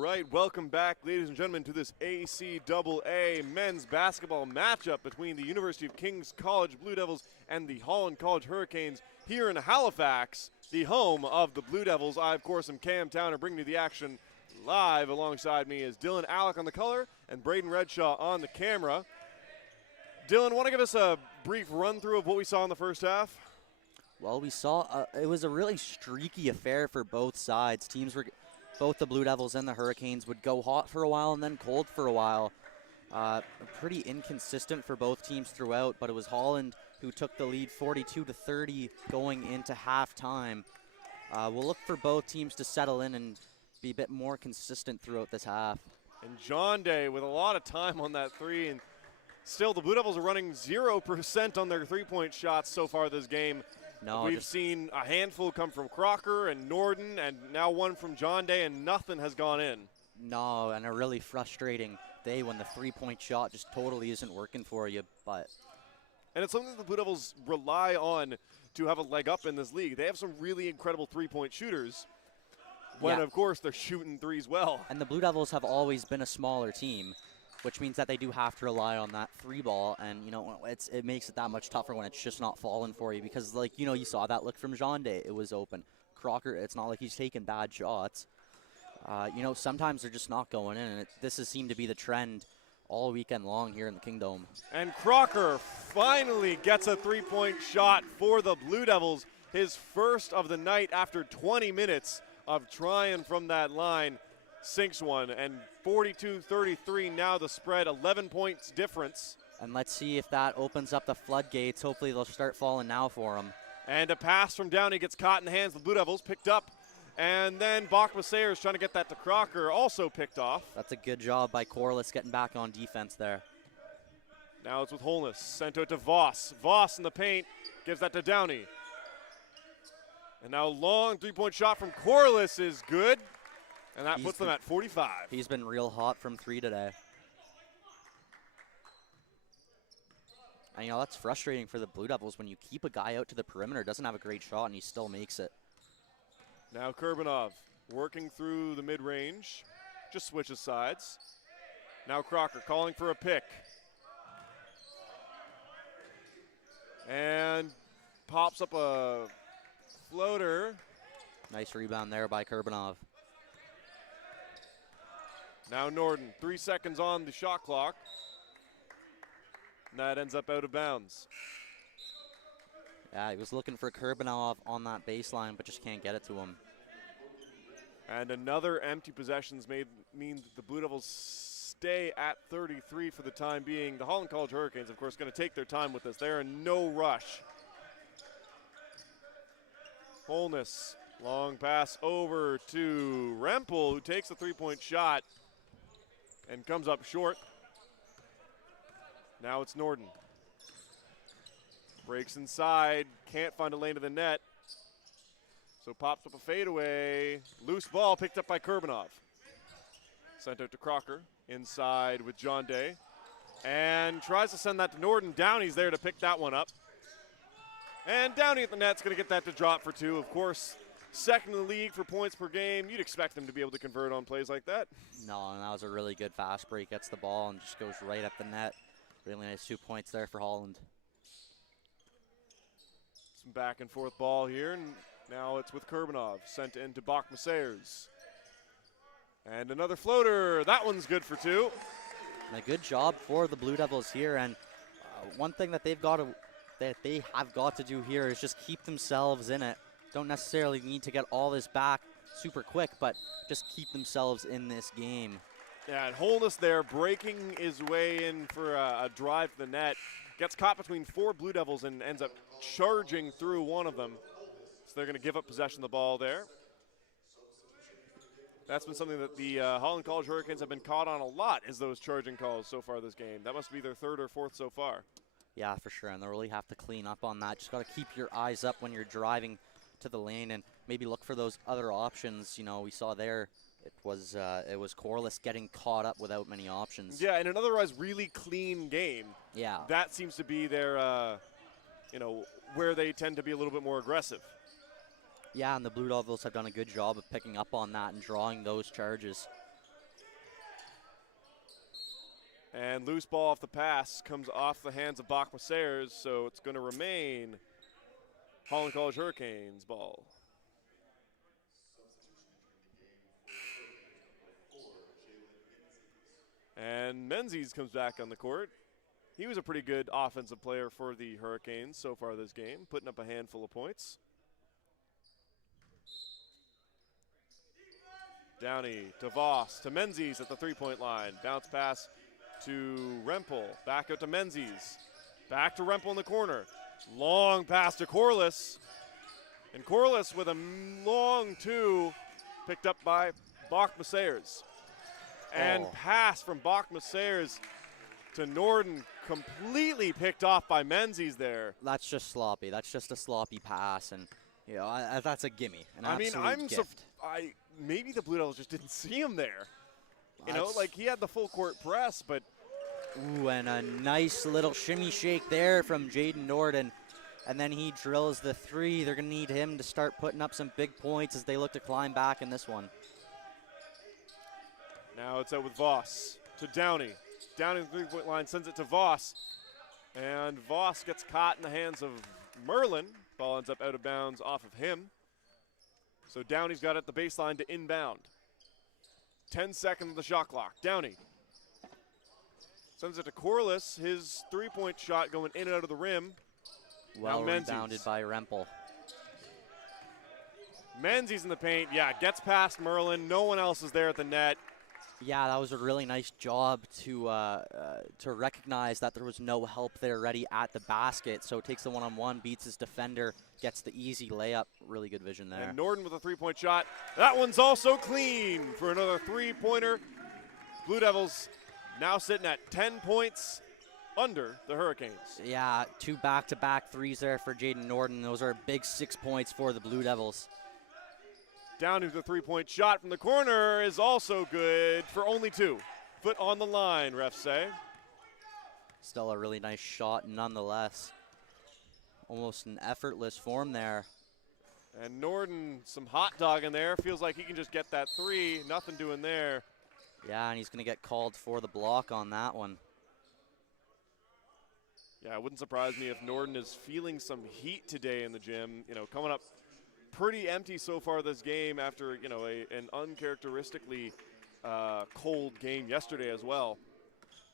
right, welcome back, ladies and gentlemen, to this ACAA men's basketball matchup between the University of King's College Blue Devils and the Holland College Hurricanes here in Halifax, the home of the Blue Devils. I, of course, am Cam Towner, bringing you the action live. Alongside me is Dylan Alec on the color and Braden Redshaw on the camera. Dylan, want to give us a brief run-through of what we saw in the first half? Well, we saw it was a really streaky affair for both sides. Both the Blue Devils and the Hurricanes would go hot for a while and then cold for a while. Pretty inconsistent for both teams throughout, but it was Holland who took the lead 42-30 going into halftime. We'll look for both teams to settle in and be a bit more consistent throughout this half. And John Day with a lot of time on that three, and still the Blue Devils are running 0% on their three-point shots so far this game. No, We've seen a handful come from Crocker and Norden, and now one from John Day, and nothing has gone in. No, and a really frustrating day when the three-point shot just totally isn't working for you. And it's something the Blue Devils rely on to have a leg up in this league. They have some really incredible three-point shooters when, yeah. of course, they're shooting threes well. And the Blue Devils have always been a smaller team, which means that they do have to rely on that three ball, and it makes it that much tougher when it's just not falling for you, because you saw that look from Jean Day, it was open. Crocker, it's not like he's taking bad shots. Sometimes they're just not going in, and this has seemed to be the trend all weekend long here in the Kingdom. And Crocker finally gets a three-point shot for the Blue Devils, his first of the night after 20 minutes of trying from that line. Sinks one, and 42-33 now the spread, 11 points difference. And let's see if that opens up the floodgates. Hopefully they'll start falling now for him. And a pass from Downey gets caught in the hands of the Blue Devils, picked up. And then Bachma Sayers trying to get that to Crocker, also picked off. That's a good job by Corliss getting back on defense there. Now it's with Holness, sent out to Voss. Voss in the paint, gives that to Downey. And now long three-point shot from Corliss is good. And that puts them at 45. He's been real hot from three today. And that's frustrating for the Blue Devils when you keep a guy out to the perimeter, doesn't have a great shot, and he still makes it. Now Kurbanov working through the mid-range, just switches sides. Now Crocker calling for a pick. And pops up a floater. Nice rebound there by Kurbanov. Now Norden, 3 seconds on the shot clock. And that ends up out of bounds. Yeah, he was looking for Kurbanov on that baseline, but just can't get it to him. And another empty possessions mean the Blue Devils stay at 33 for the time being. The Holland College Hurricanes, of course, going to take their time with this. They're in no rush. Holness, long pass over to Rempel, who takes the three-point shot and comes up short. Now it's Norden. Breaks inside, can't find a lane to the net. So pops up a fadeaway. Loose ball picked up by Kurbanov. Sent out to Crocker, inside with John Day. And tries to send that to Norden. Downey's there to pick that one up. And Downey at the net's gonna get that to drop for two. Of course, second in the league for points per game. You'd expect them to be able to convert on plays like that. No, and that was a really good fast break. Gets the ball and just goes right up the net. Really nice 2 points there for Holland. Some back and forth ball here, and now it's with Kurbanov, sent into Bachma Sayers. And another floater, that one's good for two. And a good job for the Blue Devils here, and one thing that they have got to do here is just keep themselves in it. Don't necessarily need to get all this back super quick, but just keep themselves in this game. Yeah, and Holness there breaking his way in for a drive to the net. Gets caught between four Blue Devils and ends up charging through one of them. So they're going to give up possession of the ball there. That's been something that the Holland College Hurricanes have been caught on a lot, is those charging calls so far this game. That must be their third or fourth so far. Yeah, for sure, and they'll really have to clean up on that. Just got to keep your eyes up when you're driving to the lane and maybe look for those other options. We saw there it was Corliss getting caught up without many options. Yeah, in an otherwise really clean game. Yeah. That seems to be their, where they tend to be a little bit more aggressive. Yeah, and the Blue Devils have done a good job of picking up on that and drawing those charges. And loose ball off the pass comes off the hands of Bachma Sayers, so it's going to remain Holland College Hurricanes ball. And Menzies comes back on the court. He was a pretty good offensive player for the Hurricanes so far this game, putting up a handful of points. Downey to Voss, to Menzies at the three-point line. Bounce pass to Rempel, back out to Menzies. Back to Rempel in the corner. Long pass to Corliss. And Corliss with a long two, picked up by Bachma Sayers. And pass from Bachma Sayers to Norden, completely picked off by Menzies there. That's just sloppy. That's just a sloppy pass, and you know that's a gimme. Maybe the Blue Devils just didn't see him there. You know, like he had the full court press, but. Ooh, and a nice little shimmy shake there from Jaden Norden. And then he drills the three. They're going to need him to start putting up some big points as they look to climb back in this one. Now it's out with Voss to Downey. Downey at the three-point line sends it to Voss. And Voss gets caught in the hands of Merlin. Ball ends up out of bounds off of him. So Downey's got it at the baseline to inbound. 10 seconds of the shot clock. Downey sends it to Corliss. His three-point shot going in and out of the rim. Well rebounded by Rempel. Menzies in the paint. Yeah, gets past Merlin. No one else is there at the net. Yeah, that was a really nice job to recognize that there was no help there ready at the basket. So takes the one-on-one, beats his defender, gets the easy layup. Really good vision there. And Norden with a three-point shot. That one's also clean for another three-pointer. Blue Devils now sitting at 10 points under the Hurricanes. Yeah, two back-to-back threes there for Jaden Norden. Those are big 6 points for the Blue Devils. Down to the three-point shot from the corner is also good for only 2. Foot on the line, refs say. Still a really nice shot nonetheless. Almost an effortless form there. And Norden, some hot dog in there. Feels like he can just get that three. Nothing doing there. Yeah, and he's going to get called for the block on that one. Yeah, it wouldn't surprise me if Norden is feeling some heat today in the gym. You know, coming up pretty empty so far this game after, you know, an uncharacteristically cold game yesterday as well.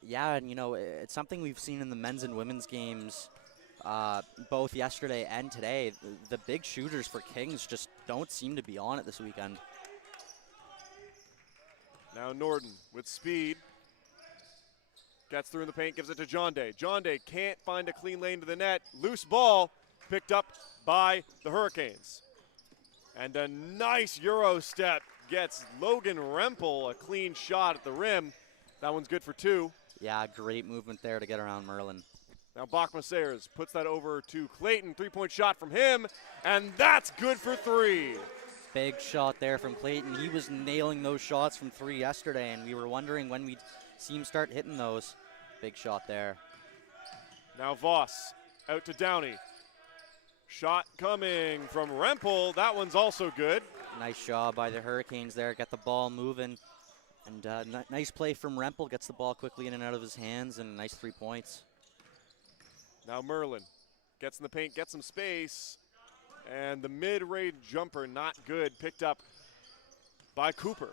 Yeah, and, you know, it's something we've seen in the men's and women's games both yesterday and today. The big shooters for Kings just don't seem to be on it this weekend. Now Norden with speed. Gets through in the paint, gives it to John Day. John Day can't find a clean lane to the net. Loose ball picked up by the Hurricanes. And a nice Euro step gets Logan Rempel a clean shot at the rim. That one's good for 2. Yeah, great movement there to get around Merlin. Now Bachma Sayers puts that over to Clayton. Three-point shot from him, and that's good for 3. Big shot there from Clayton. He was nailing those shots from 3 yesterday, and we were wondering when we'd see him start hitting those. Big shot there. Now Voss out to Downey. Shot coming from Rempel. That one's also good. Nice job by the Hurricanes there. Get the ball moving. And nice play from Rempel. Gets the ball quickly in and out of his hands, and nice 3 points. Now Merlin gets in the paint, gets some space. And the mid-range jumper, not good, picked up by Cooper.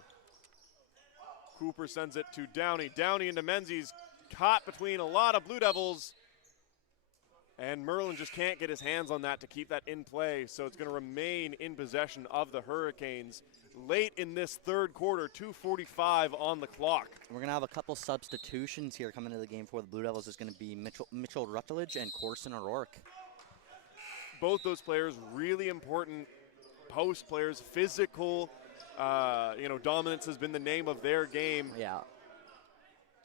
Cooper sends it to Downey. Downey into Menzies, caught between a lot of Blue Devils. And Merlin just can't get his hands on that to keep that in play, so it's going to remain in possession of the Hurricanes. Late in this third quarter, 2:45 on the clock. We're going to have a couple substitutions here coming into the game for the Blue Devils. It's going to be Mitchell Rutledge and Corson O'Rourke. Both those players really important post players, physical, dominance has been the name of their game. Yeah.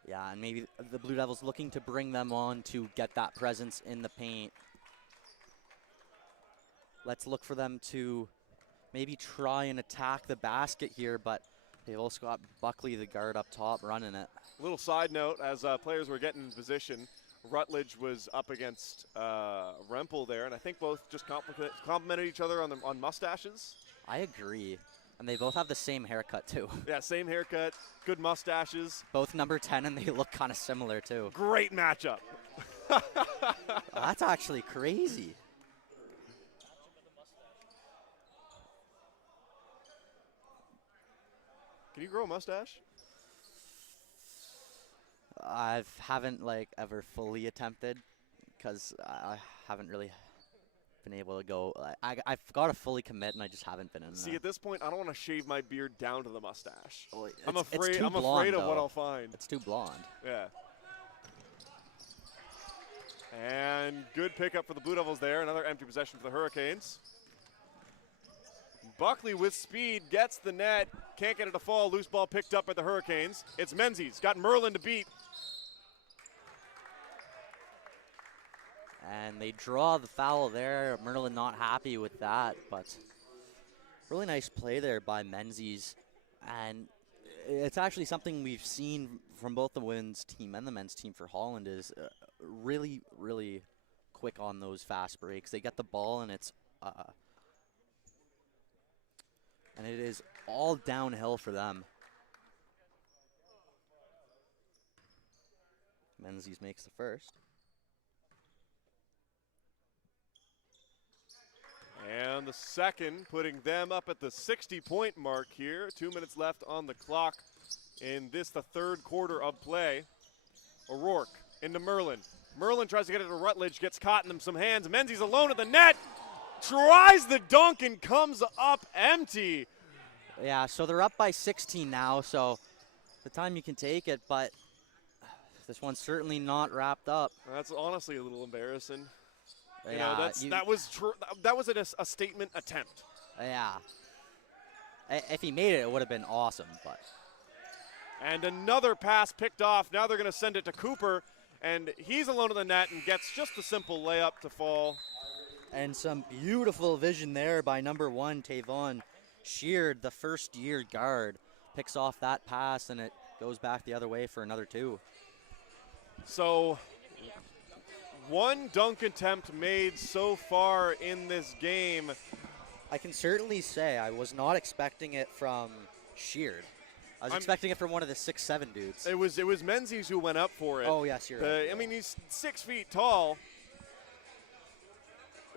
Yeah, and maybe the Blue Devils looking to bring them on to get that presence in the paint. Let's look for them to maybe try and attack the basket here, but they've also got Buckley, the guard up top, running it. A little side note, as players were getting in position, Rutledge was up against Rempel there, and I think both just complimented each other on mustaches. I agree. And they both have the same haircut, too. Yeah, same haircut, good mustaches. Both number 10, and they look kind of similar, too. Great matchup. That's actually crazy. Can you grow a mustache? I haven't, like, ever fully attempted because I haven't really been able to go. I've got to fully commit, and I just haven't been in See, there. at this point, I don't want to shave my beard down to the mustache. Well, I'm it's afraid. too I'm blonde, afraid of what though. I'll find. It's too blonde. Yeah. And good pickup for the Blue Devils there. Another empty possession for the Hurricanes. Buckley with speed gets the net. Can't get it to fall. Loose ball picked up by the Hurricanes. It's Menzies. Got Merlin to beat. And they draw the foul there. Merlin not happy with that, but really nice play there by Menzies. And it's actually something we've seen from both the women's team and the men's team for Holland is really, really quick on those fast breaks. They get the ball and it is all downhill for them. Menzies makes the first. And the second, putting them up at the 60-point mark here. 2 minutes left on the clock in this, the third quarter of play. O'Rourke into Merlin. Merlin tries to get it to Rutledge, gets caught in some hands. Menzies alone at the net, tries the dunk and comes up empty. Yeah, so they're up by 16 now, so the time you can take it, but this one's certainly not wrapped up. That's honestly a little embarrassing. You Yeah, know, that was a statement attempt. Yeah. If he made it, it would have been awesome, but. And another pass picked off. Now they're going to send it to Cooper, and he's alone in the net and gets just a simple layup to fall. And some beautiful vision there by number 1, Tavon Sheard, the first-year guard. Picks off that pass, and it goes back the other way for another 2. So, one dunk attempt made so far in this game. I can certainly say I was not expecting it from Sheard. I was expecting it from one of the 6'7" dudes. It was Menzies who went up for it. Oh, yes, you're right. I mean, he's 6 feet tall.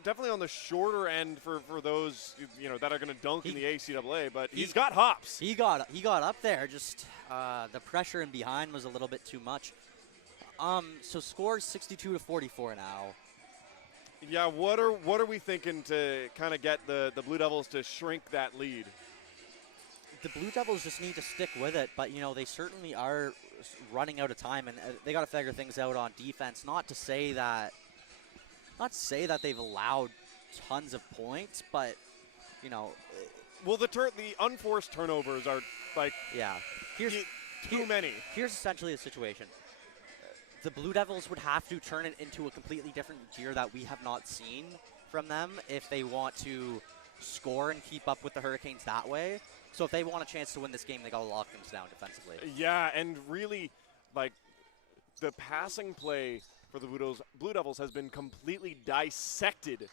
Definitely on the shorter end for those that are going to dunk in the ACAA, but he's got hops. He got up there. Just the pressure in behind was a little bit too much. So scores 62-44 now. Yeah, what are we thinking to kind of get the Blue Devils to shrink that lead? The Blue Devils just need to stick with it, but they certainly are running out of time, and they got to figure things out on defense. Not to say that they've allowed tons of points, but well, the unforced turnovers are like too many. Here's essentially the situation. The Blue Devils would have to turn it into a completely different gear that we have not seen from them if they want to score and keep up with the Hurricanes that way. So if they want a chance to win this game, they got to lock things down defensively. Yeah, and really, the passing play for the Blue Devils has been completely dissected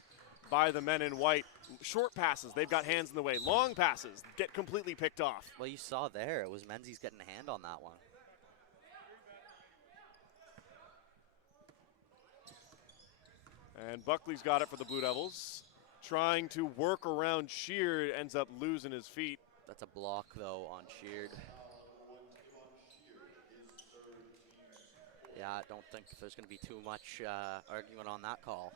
by the men in white. Short passes, they've got hands in the way. Long passes get completely picked off. Well, you saw there, it was Menzies getting a hand on that one. And Buckley's got it for the Blue Devils. Trying to work around Sheard, ends up losing his feet. That's a block, though, on Sheard. Yeah, I don't think there's going to be too much argument on that call.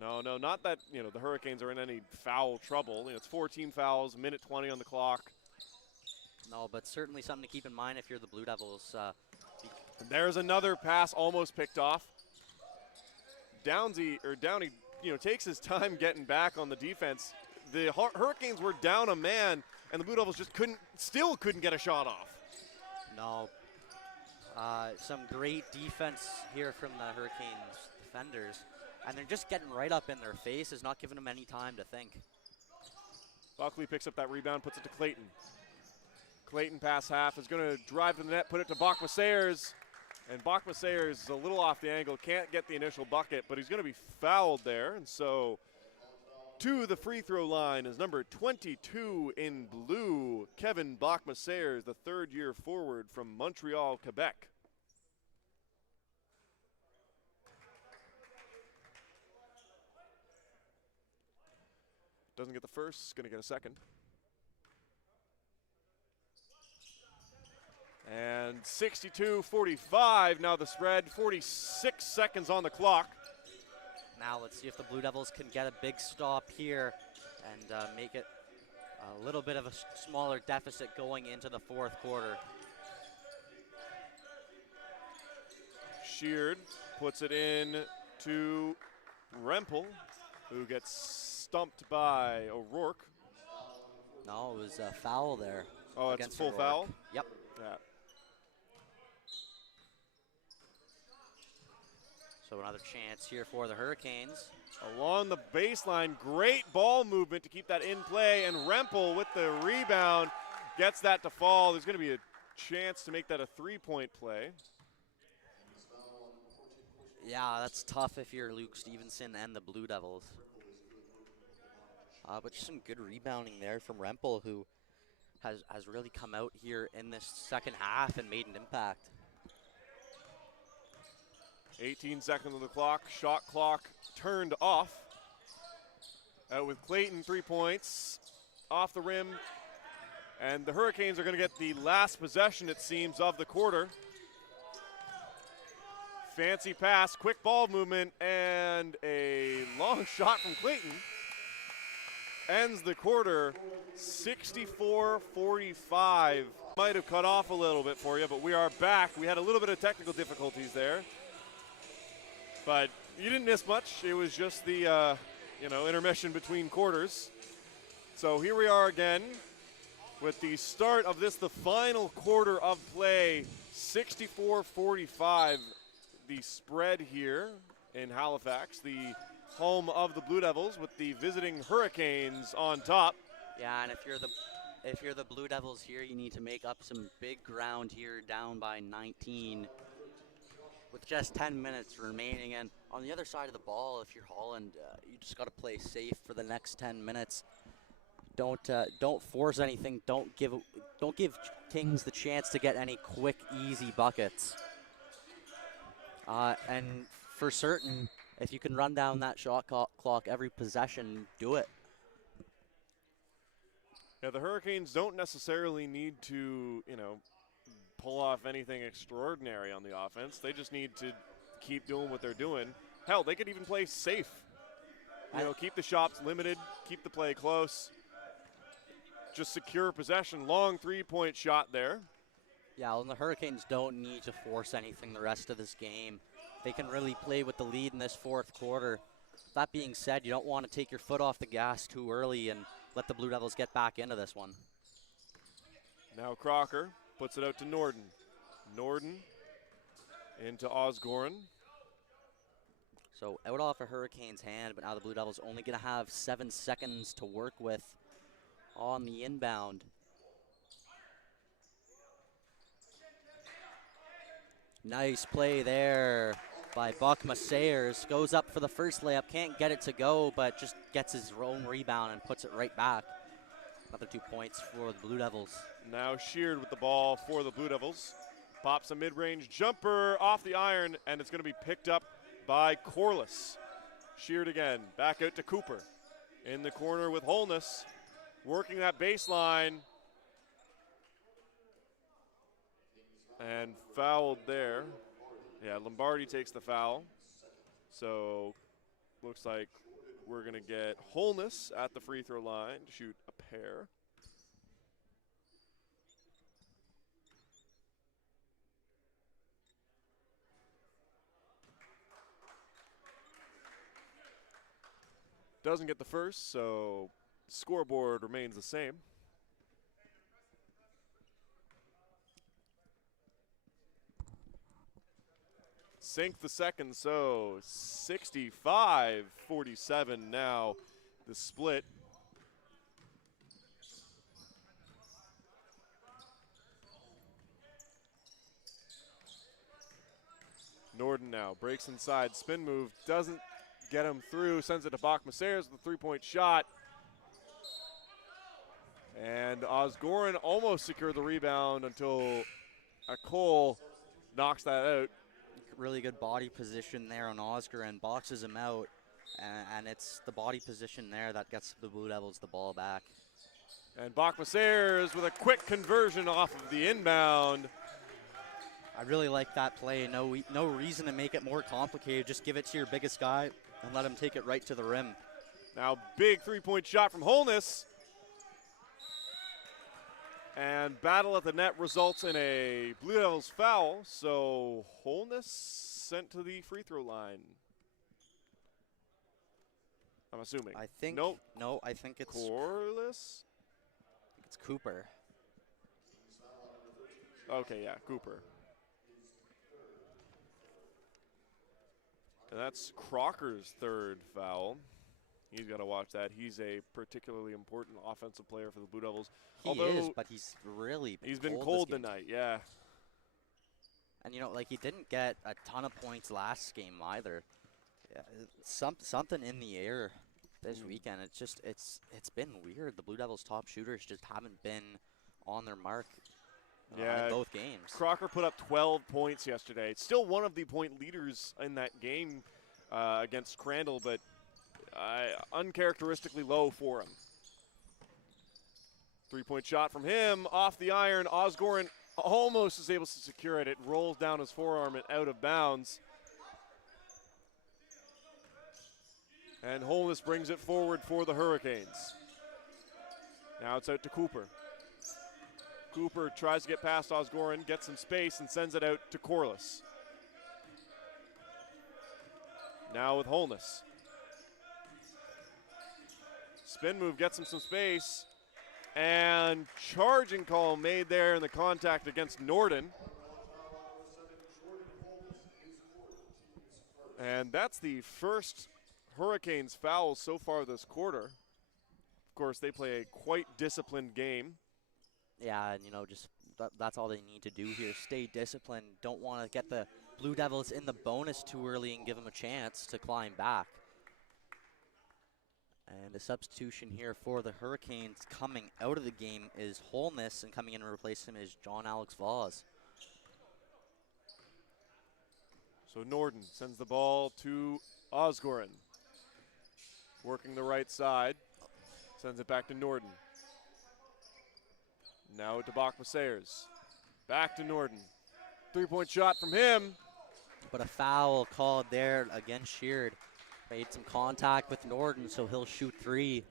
No, not that, the Hurricanes are in any foul trouble. It's 14 fouls, minute 20 on the clock. No, but certainly something to keep in mind if you're the Blue Devils. There's another pass almost picked off. Downey, takes his time getting back on the defense. The Hurricanes were down a man, and the Blue Devils just still couldn't get a shot off. No. Some great defense here from the Hurricanes defenders, and they're just getting right up in their faces, not giving them any time to think. Buckley picks up that rebound, puts it to Clayton. Clayton pass half, is going to drive to the net, put it to Bachma Sayers. And Bachma Sayers is a little off the angle, can't get the initial bucket, but he's going to be fouled there. And so To the free throw line is number 22 in blue, Kevin Bachma-Sayers, the third-year forward from Montreal, Quebec. Doesn't get the first, going to get a second. And 62-45, now the spread, 46 seconds on the clock. Now let's see if the Blue Devils can get a big stop here and make it a little bit of a smaller deficit going into the fourth quarter. Sheard puts it in to Rempel, who gets stumped by O'Rourke. No, it was a foul there. Oh, it's a full O'Rourke. foul? Yep. Yeah. So another chance here for the Hurricanes. Along the baseline, great ball movement to keep that in play, and Rempel with the rebound gets that to fall. There's going to be a chance to make that a three-point play. Yeah, that's tough if you're Luke Stevenson and the Blue Devils. But just some good rebounding there from Rempel, who has really come out here in this second half and made an impact. 18 seconds on the clock, shot clock turned off. Out with Clayton, 3 points, off the rim. And the Hurricanes are going to get the last possession, it seems, of the quarter. Fancy pass, quick ball movement, and a long shot from Clayton. Ends the quarter 64-45. Might have cut off a little bit for you, but we are back. We had a little bit of technical difficulties there. But you didn't miss much. It was just the intermission between quarters. So here we are again with the start of this, the final quarter of play, 64-45. The spread here in Halifax, the home of the Blue Devils, with the visiting Hurricanes on top. Yeah, and if you're the Blue Devils here, you need to make up some big ground here, down by 19. With just 10 minutes remaining, and on the other side of the ball, if you're Holland, you just got to play safe for the next 10 minutes. Don't force anything. Don't give Kings the chance to get any quick, easy buckets. And for certain, if you can run down that shot clock every possession, do it. Yeah, the Hurricanes don't necessarily need to, pull off anything extraordinary on the offense. They just need to keep doing what they're doing. Hell, they could even play safe. Keep the shots limited, keep the play close. Just secure possession. Long three-point shot there. Yeah, well, the Hurricanes don't need to force anything the rest of this game. They can really play with the lead in this fourth quarter. That being said, you don't want to take your foot off the gas too early and let the Blue Devils get back into this one. Now Crocker puts it out to Norden. Norden into Osgoren. So out off a Hurricane's hand, but now the Blue Devils only going to have 7 seconds to work with on the inbound. Nice play there by Bachma-Sayers. Goes up for the first layup, can't get it to go, but just gets his own rebound and puts it right back. Another 2 points for the Blue Devils. Now Sheard with the ball for the Blue Devils. Pops a mid-range jumper off the iron, and it's going to be picked up by Corliss. Sheard again, back out to Cooper. In the corner with Holness, working that baseline. And fouled there. Yeah, Lombardi takes the foul. So looks like we're going to get Holness at the free throw line to shoot a pair. Doesn't get the first, so scoreboard remains the same. Sink the second, so 65-47 now the split. Norden now breaks inside, spin move, doesn't get him through, sends it to Bach Messers with a three-point shot. And Osgoran almost secured the rebound until Cole knocks that out. Really good body position there on Osgoran, boxes him out, and it's the body position there that gets the Blue Devils the ball back. And Bach Messers with a quick conversion off of the inbound. I really like that play. No reason to make it more complicated. Just give it to your biggest guy and let him take it right to the rim. Now big three-point shot from Holness. And battle at the net results in a Blue Devils foul. So Holness sent to the free throw line. I'm assuming. I think. Nope. No, I think it's Corliss? It's Cooper. Okay, yeah, Cooper. And that's Crocker's third foul. He's got to watch that. He's a particularly important offensive player for the Blue Devils. He is, but he's really been cold tonight, yeah. And, you know, like, he didn't get a ton of points last game either. Yeah, something in the air this weekend. It's just, it's been weird. The Blue Devils' top shooters just haven't been on their mark in both games. Crocker put up 12 points yesterday. It's still one of the point leaders in that game against Crandall, but uncharacteristically low for him. Three-point shot from him off the iron. Osgoran almost is able to secure it. It rolls down his forearm and out of bounds. And Holness brings it forward for the Hurricanes. Now it's out to Cooper. Cooper tries to get past Osgoran, gets some space, and sends it out to Corliss. Now with Holness. Spin move gets him some space. And charging call made there in the contact against Norden. And that's the first Hurricanes foul so far this quarter. Of course, they play a quite disciplined game. Yeah, and, you know, just that's all they need to do here. Stay disciplined. Don't want to get the Blue Devils in the bonus too early and give them a chance to climb back. And the substitution here for the Hurricanes coming out of the game is Holness, and coming in to replace him is John Alex Voss. So Norden sends the ball to Osgoran. Working the right side. Sends it back to Norden. Now to Bach Messers. Back to Norden. Three-point shot from him. But a foul called there against Sheard. Made some contact with Norden, so he'll shoot three.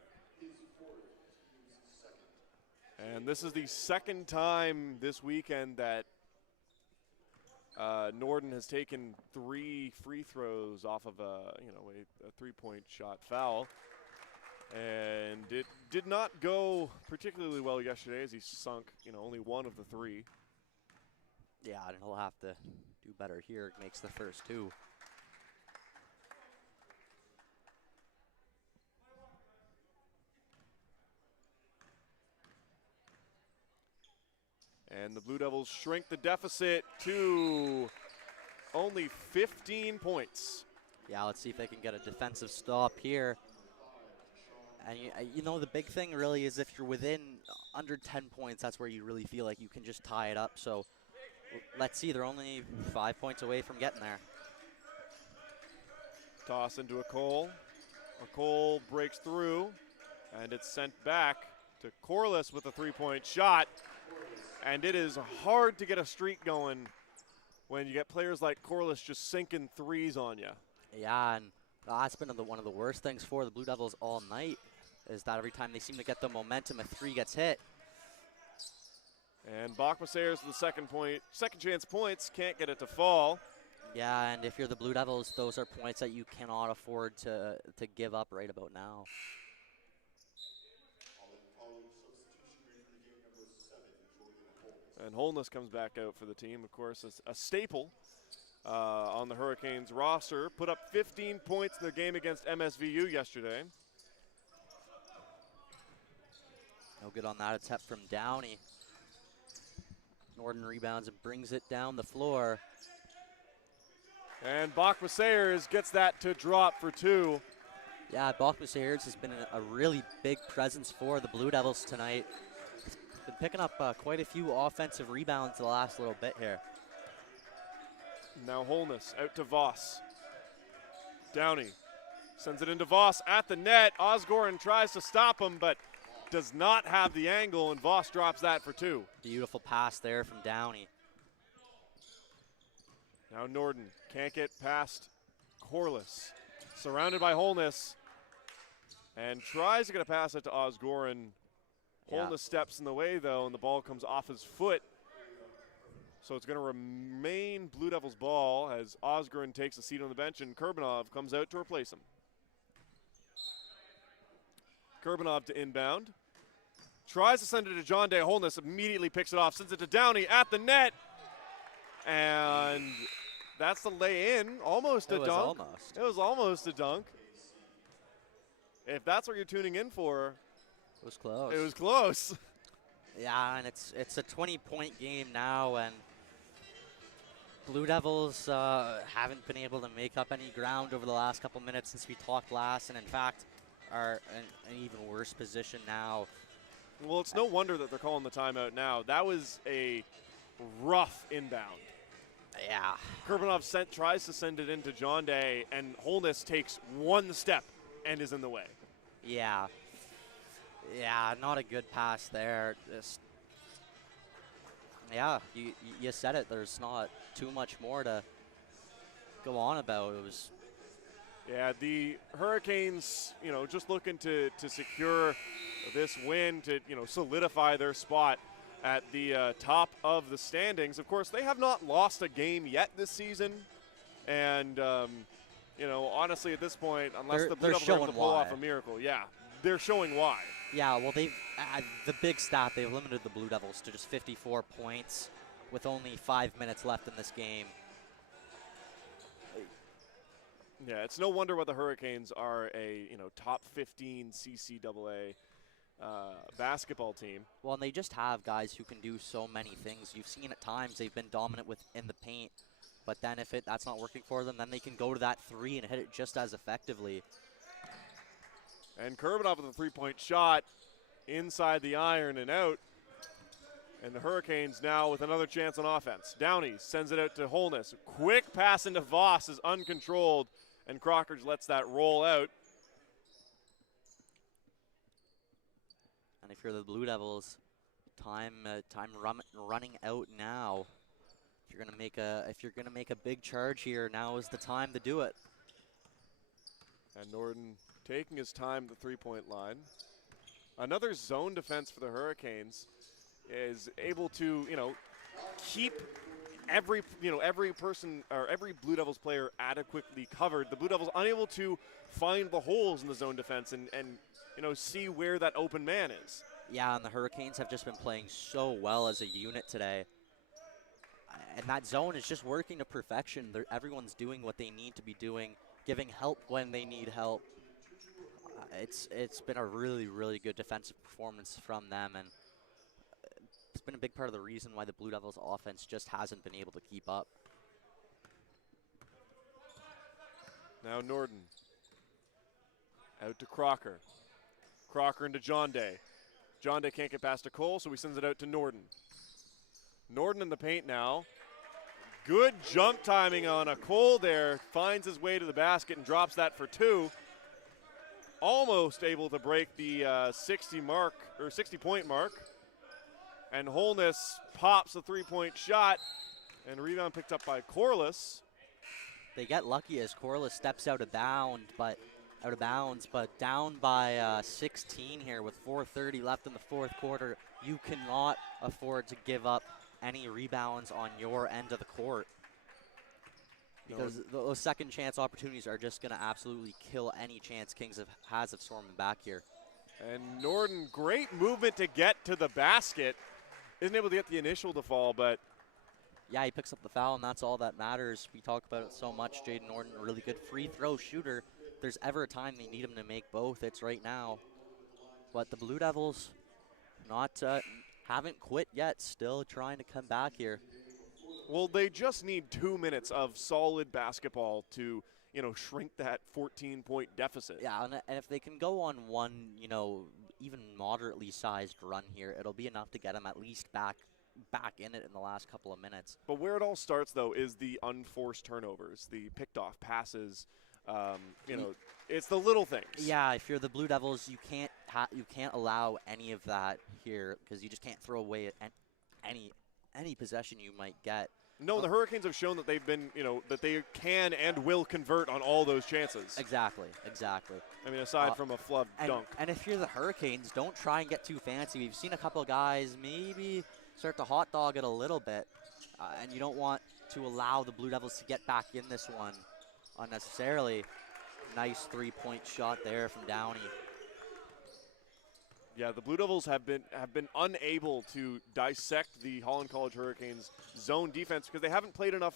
And this is the second time this weekend that Norden has taken 3 free throws off of a three-point shot foul. And it did not go particularly well yesterday as he sunk, only one of the 3. Yeah, and he'll have to do better here. Makes the first 2. And the Blue Devils shrink the deficit to only 15 points. Yeah, let's see if they can get a defensive stop here. And you know, the big thing really is if you're within under 10 points, that's where you really feel like you can just tie it up. So let's see, they're only 5 points away from getting there. Toss into a Cole. A Cole breaks through, and it's sent back to Corliss with a three-point shot. And it is hard to get a streak going when you get players like Corliss just sinking threes on you. Yeah, and that's been one of the worst things for the Blue Devils all night, is that every time they seem to get the momentum, a 3 gets hit. And Bach Messers with the second chance points, can't get it to fall. Yeah, and if you're the Blue Devils, those are points that you cannot afford to give up right about now. And Holness comes back out for the team, of course, a staple on the Hurricanes roster. Put up 15 points in their game against MSVU yesterday. No good on that attempt from Downey. Norden rebounds and brings it down the floor. And Bachma Sayers gets that to drop for 2. Yeah, Bachma Sayers has been a really big presence for the Blue Devils tonight. He's been picking up quite a few offensive rebounds the last little bit here. Now Holness out to Voss. Downey sends it into Voss at the net. Osgoren tries to stop him, but does not have the angle, and Voss drops that for 2. Beautiful pass there from Downey. Now Norden can't get past Corliss. Surrounded by Holness, and tries to get a pass out to Osgoren. Yeah. Holness steps in the way, though, and the ball comes off his foot. So it's going to remain Blue Devils' ball as Osgoren takes a seat on the bench, and Kurbanov comes out to replace him. Kurbanov to inbound. Tries to send it to John Day. Holness immediately picks it off, sends it to Downey at the net. And that's the lay-in. Almost a dunk. It was almost a dunk. If that's what you're tuning in for. It was close. It was close. Yeah, and it's a 20-point game now, and Blue Devils haven't been able to make up any ground over the last couple minutes since we talked last, and in fact are in an even worse position now. Well, it's no wonder that they're calling the timeout now. That was a rough inbound. Yeah. Kurbanov tries to send it into John Day, and Holness takes one step and is in the way. Yeah. Yeah, not a good pass there. Just, yeah, you said it. There's not too much more to go on about. It was. Yeah, the Hurricanes, just looking to secure this win to, solidify their spot at the top of the standings. Of course, they have not lost a game yet this season. And, honestly, at this point, unless the Blue Devils are able to pull off a miracle, they're showing why. Yeah, well, they've the big stat, they've limited the Blue Devils to just 54 points with only 5 minutes left in this game. Yeah, it's no wonder why the Hurricanes are a top 15 CCAA basketball team. Well, and they just have guys who can do so many things. You've seen at times they've been dominant in the paint, but then if that's not working for them, then they can go to that three and hit it just as effectively. And Kurbanov with a three-point shot inside the iron and out. And the Hurricanes now with another chance on offense. Downey sends it out to Holness. Quick pass into Voss is uncontrolled, and Crocker lets that roll out. And if you're the Blue Devils, time running out now. If you're gonna make a big charge here, now is the time to do it. And Norden taking his time at the three-point line. Another zone defense for the Hurricanes is able to, keep every person or every Blue Devils player adequately covered. The Blue Devils unable to find the holes in the zone defense and see where that open man is. Yeah, and the Hurricanes have just been playing so well as a unit today. And that zone is just working to perfection. Everyone's doing what they need to be doing, giving help when they need help. It's been a really, really good defensive performance from them, and it's been a big part of the reason why the Blue Devils offense just hasn't been able to keep up. Now Norden out to Crocker. Crocker into John Day. John Day can't get past to Cole, so he sends it out to Norden. Norden in the paint now. Good jump timing on a Cole there. Finds his way to the basket and drops that for 2. Almost able to break the 60-point mark. And Holness pops a three-point shot, and rebound picked up by Corliss. They get lucky as Corliss steps out of bounds, but down by 16 here with 4:30 left in the fourth quarter. You cannot afford to give up any rebounds on your end of the court, because those second chance opportunities are just going to absolutely kill any chance Kings has of storming back here. And Norden, great movement to get to the basket. Isn't able to get the initial to fall, but yeah, he picks up the foul, and that's all that matters. We talk about it so much. Jaden Norden, a really good free throw shooter. If there's ever a time they need him to make both, it's right now. But the Blue Devils haven't quit yet, still trying to come back here. Well, they just need 2 minutes of solid basketball to, shrink that 14-point deficit. Yeah, and if they can go on one, even moderately sized run here, it'll be enough to get them at least back in it in the last couple of minutes. But where it all starts, though, is the unforced turnovers, the picked off passes. It's the little things. Yeah, if you're the Blue Devils, you can't allow any of that here because you just can't throw away any possession you might get. No, the Hurricanes have shown that they've been, that they can and will convert on all those chances. Exactly. I mean, aside from a flub dunk. And if you're the Hurricanes, don't try and get too fancy. We've seen a couple of guys maybe start to hot dog it a little bit, and you don't want to allow the Blue Devils to get back in this one unnecessarily. Nice three-point shot there from Downey. Yeah, the Blue Devils have been unable to dissect the Holland College Hurricanes zone defense because they haven't played enough,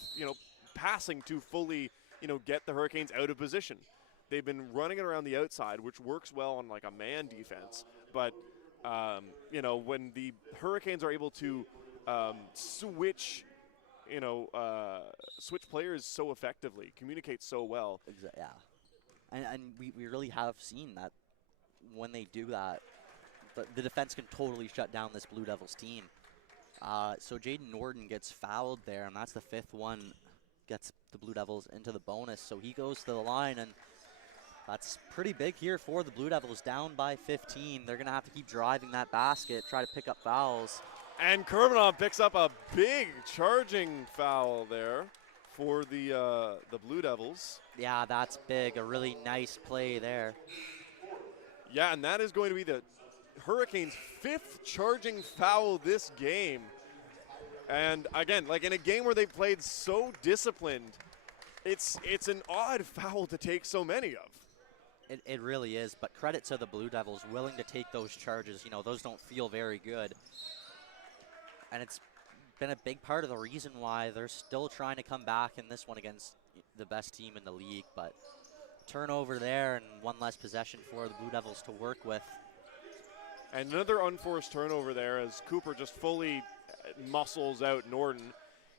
passing to fully, get the Hurricanes out of position. They've been running it around the outside, which works well on like a man defense. But, when the Hurricanes are able to switch players so effectively, communicate so well. Yeah. And we really have seen that when they do that, the defense can totally shut down this Blue Devils team. So Jaden Norton gets fouled there, and that's the 5th one. Gets the Blue Devils into the bonus. So he goes to the line, and that's pretty big here for the Blue Devils, down by 15. They're going to have to keep driving that basket, try to pick up fouls. And Kermanov picks up a big charging foul there for the Blue Devils. Yeah, that's big. A really nice play there. Yeah, and that is going to be the Hurricanes' 5th charging foul this game. And again, like in a game where they played so disciplined, it's an odd foul to take so many of. It really is, but credit to the Blue Devils willing to take those charges. Those don't feel very good. And it's been a big part of the reason why they're still trying to come back in this one against the best team in the league. But turnover there and one less possession for the Blue Devils to work with. And another unforced turnover there as Cooper just fully muscles out Norton.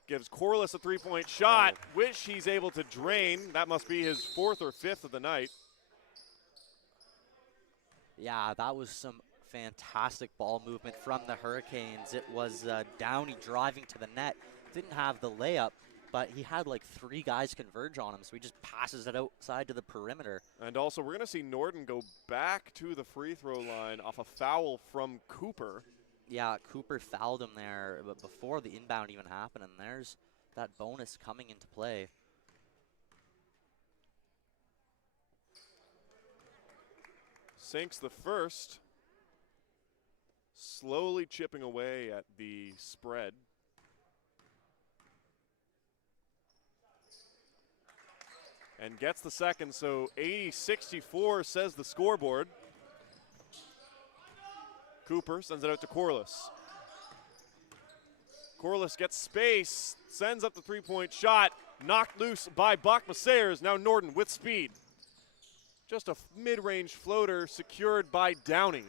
Gives Corliss a 3-point shot, which he's able to drain. That must be his 4th or 5th of the night. Yeah, that was some fantastic ball movement from the Hurricanes. It was Downey driving to the net. Didn't have the layup, but he had like 3 guys converge on him, so he just passes it outside to the perimeter. And also, we're going to see Norton go back to the free throw line off a foul from Cooper. Yeah, Cooper fouled him there but before the inbound even happened, and there's that bonus coming into play. Sinks the first, slowly chipping away at the spread. And gets the second, so 80-64 says the scoreboard. Cooper sends it out to Corliss. Corliss gets space, sends up the 3-point shot, knocked loose by Bachma Sayers. Now Norton with speed. Just a mid-range floater secured by Downey.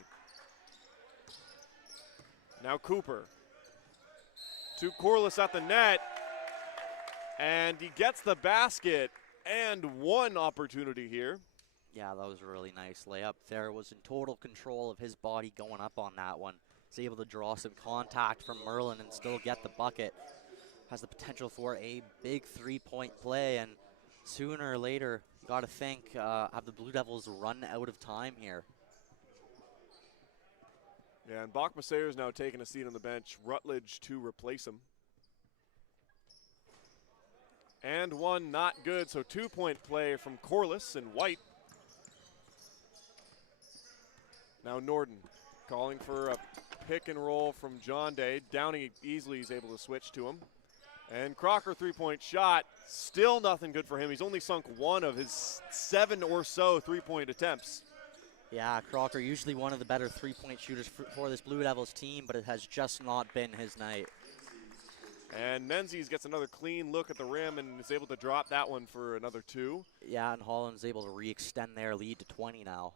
Now Cooper to Corliss at the net, and he gets the basket and one opportunity here. Yeah, that was a really nice layup there. Was in total control of his body going up on that one. He's able to draw some contact from Merlin and still get the bucket. Has the potential for a big 3-point play, and sooner or later, you got to think, have the Blue Devils run out of time here. Yeah, and Bachma Sayers now taking a seat on the bench. Rutledge to replace him. And one not good, so 2-point play from Corliss and White. Now Norton calling for a pick and roll from John Day. Downey easily is able to switch to him. And Crocker 3-point shot, still nothing good for him. He's only sunk 1 of his 7 or so 3-point attempts. Yeah, Crocker usually one of the better 3-point shooters for this Blue Devils team, but it has just not been his night. And Menzies gets another clean look at the rim and is able to drop that one for another 2. Yeah, and Holland's able to re-extend their lead to 20 now.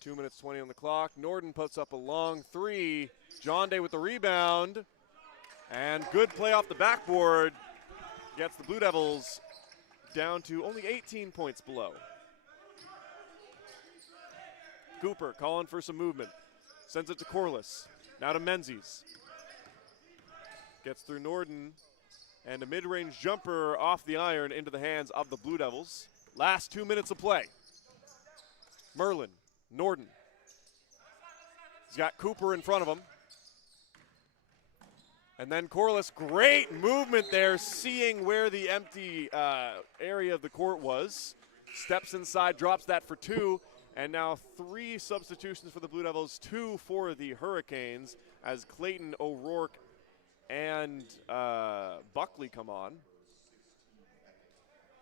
2 minutes 20 on the clock. Norton puts up a long 3. John Day with the rebound. And good play off the backboard gets the Blue Devils down to only 18 points below. Cooper calling for some movement. Sends it to Corliss. Now to Menzies. Gets through Norden. And a mid-range jumper off the iron into the hands of the Blue Devils. Last 2 minutes of play. Merlin, Norden. He's got Cooper in front of him. And then Corliss, great movement there, seeing where the empty area of the court was. Steps inside, drops that for 2. And now 3 substitutions for the Blue Devils, 2 for the Hurricanes, as Clayton, O'Rourke, and Buckley come on.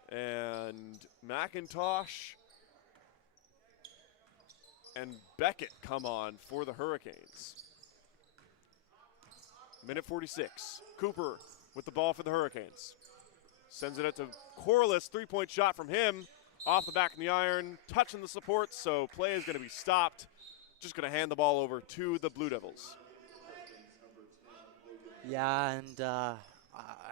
And McIntosh and Beckett come on for the Hurricanes. Minute 46. Cooper with the ball for the Hurricanes. Sends it out to Corliss, 3-point shot from him. Off the back of the iron, touching the support, so play is going to be stopped. Just going to hand the ball over to the Blue Devils. Yeah, and I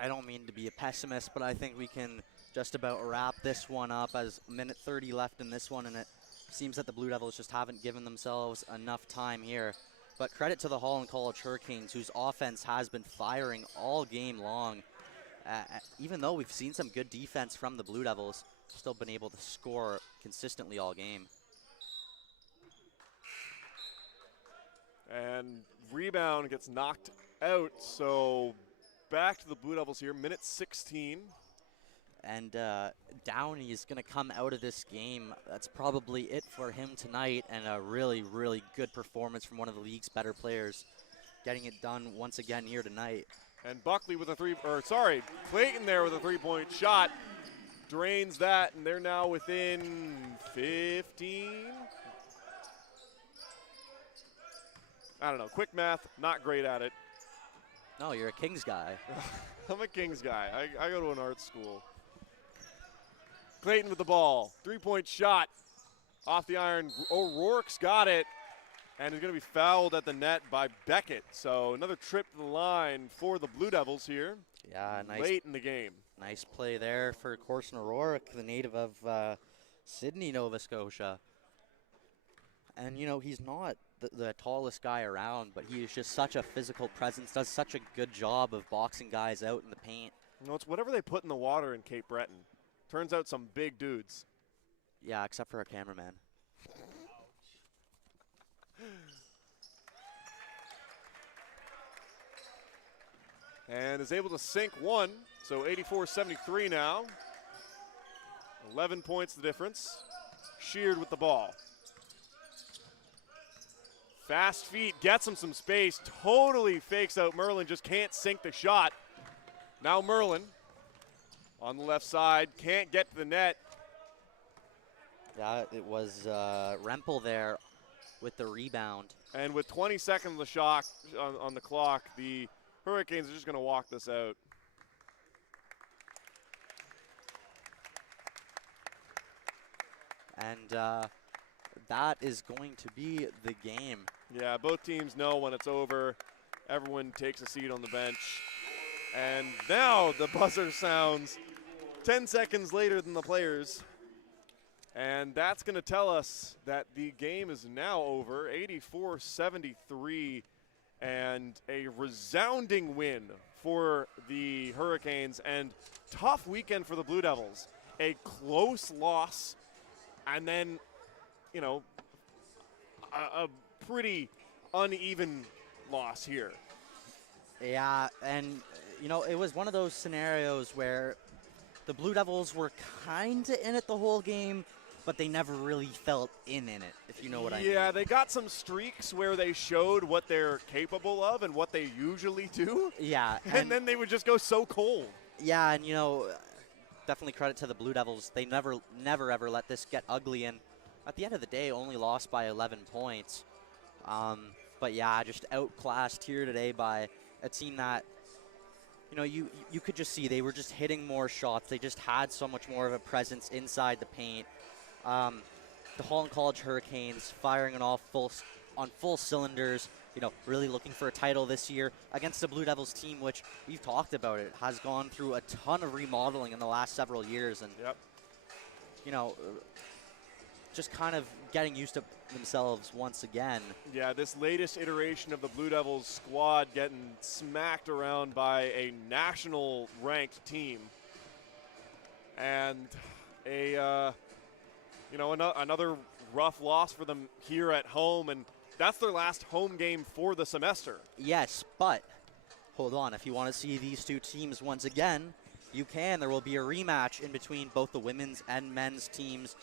don't mean to be a pessimist, but I think we can just about wrap this one up as minute 30 left in this one, and it seems that the Blue Devils just haven't given themselves enough time here. But credit to the Holland College Hurricanes, whose offense has been firing all game long. Even though we've seen some good defense from the Blue Devils, still been able to score consistently all game. And rebound gets knocked out, so back to the Blue Devils here, minute 16. And Downey is going to come out of this game. That's probably it for him tonight, and a really, really good performance from one of the league's better players, getting it done once again here tonight. And Buckley with a Clayton there with a 3-point shot. Drains that, and they're now within 15. I don't know, quick math, not great at it. No, you're a Kings guy. I'm a Kings guy. I go to an art school. Clayton with the ball, 3-point shot off the iron. O'Rourke's got it, and is going to be fouled at the net by Beckett. So another trip to the line for the Blue Devils here. Yeah, nice. Late in the game. Nice play there for Corson O'Rourke, the native of Sydney, Nova Scotia. And, you know, he's not the tallest guy around, but he is just such a physical presence, does such a good job of boxing guys out in the paint. You know, it's whatever they put in the water in Cape Breton. Turns out some big dudes. Yeah, except for our cameraman. And is able to sink one, so 84-73 now. 11 points the difference. Sheard with the ball. Fast feet, gets him some space, totally fakes out Merlin, just can't sink the shot. Now Merlin on the left side, can't get to the net. Yeah, it was Rempel there with the rebound. And with 20 seconds of the shot on the clock, the Hurricanes are just going to walk this out. And that is going to be the game. Yeah, both teams know when it's over. Everyone takes a seat on the bench. And now the buzzer sounds 10 seconds later than the players. And that's going to tell us that the game is now over, 84-73, and a resounding win for the Hurricanes. And tough weekend for the Blue Devils. A close loss, and then, you know, a pretty uneven loss here. Yeah, and, you know, it was one of those scenarios where the Blue Devils were kind of in it the whole game, but they never really felt in it, if you know what I mean. Yeah, they got some streaks where they showed what they're capable of and what they usually do. Yeah. And then they would just go so cold. Yeah, and, you know, definitely credit to the Blue Devils. They never, ever let this get ugly, and at the end of the day, only lost by 11 points. But, yeah, just outclassed here today by a team that, you know, you could just see they were just hitting more shots. They just had so much more of a presence inside the paint. The Holland College Hurricanes firing on full cylinders, really looking for a title this year against the Blue Devils team, which we've talked about it, has gone through a ton of remodeling in the last several years. And, just kind of getting used to themselves once again. Yeah, this latest iteration of the Blue Devils squad getting smacked around by a national ranked team. And another rough loss for them here at home, and that's their last home game for the semester. Yes, but hold on. If you want to see these two teams once again, you can. There will be a rematch in between both the women's and men's teams.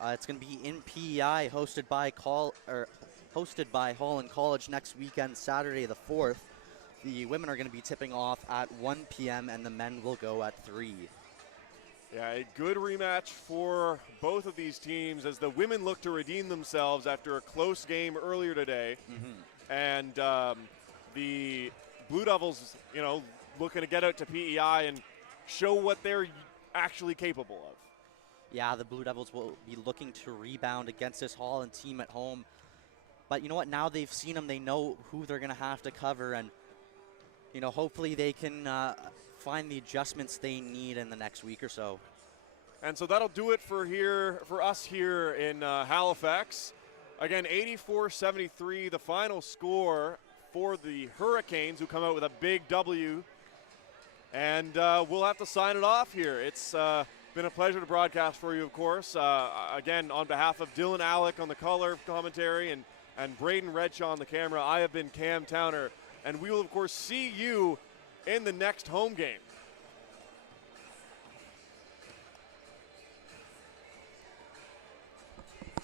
It's going to be in PEI, hosted by Holland College next weekend, Saturday the 4th. The women are going to be tipping off at 1 p.m. and the men will go at 3. Yeah, a good rematch for both of these teams as the women look to redeem themselves after a close game earlier today. Mm-hmm. And the Blue Devils, looking to get out to PEI and show what they're actually capable of. Yeah, the Blue Devils will be looking to rebound against this Holland team at home. But you know what? Now they've seen them. They know who they're going to have to cover. And, hopefully they can find the adjustments they need in the next week or so. And so that'll do it for us here in Halifax. Again, 84-73, the final score for the Hurricanes, who come out with a big W. And we'll have to sign it off here. It's been a pleasure to broadcast for you, of course. Again, on behalf of Dylan Alec on the color commentary and Braden Redshaw on the camera, I have been Cam Towner, and we will, of course, see you in the next home game.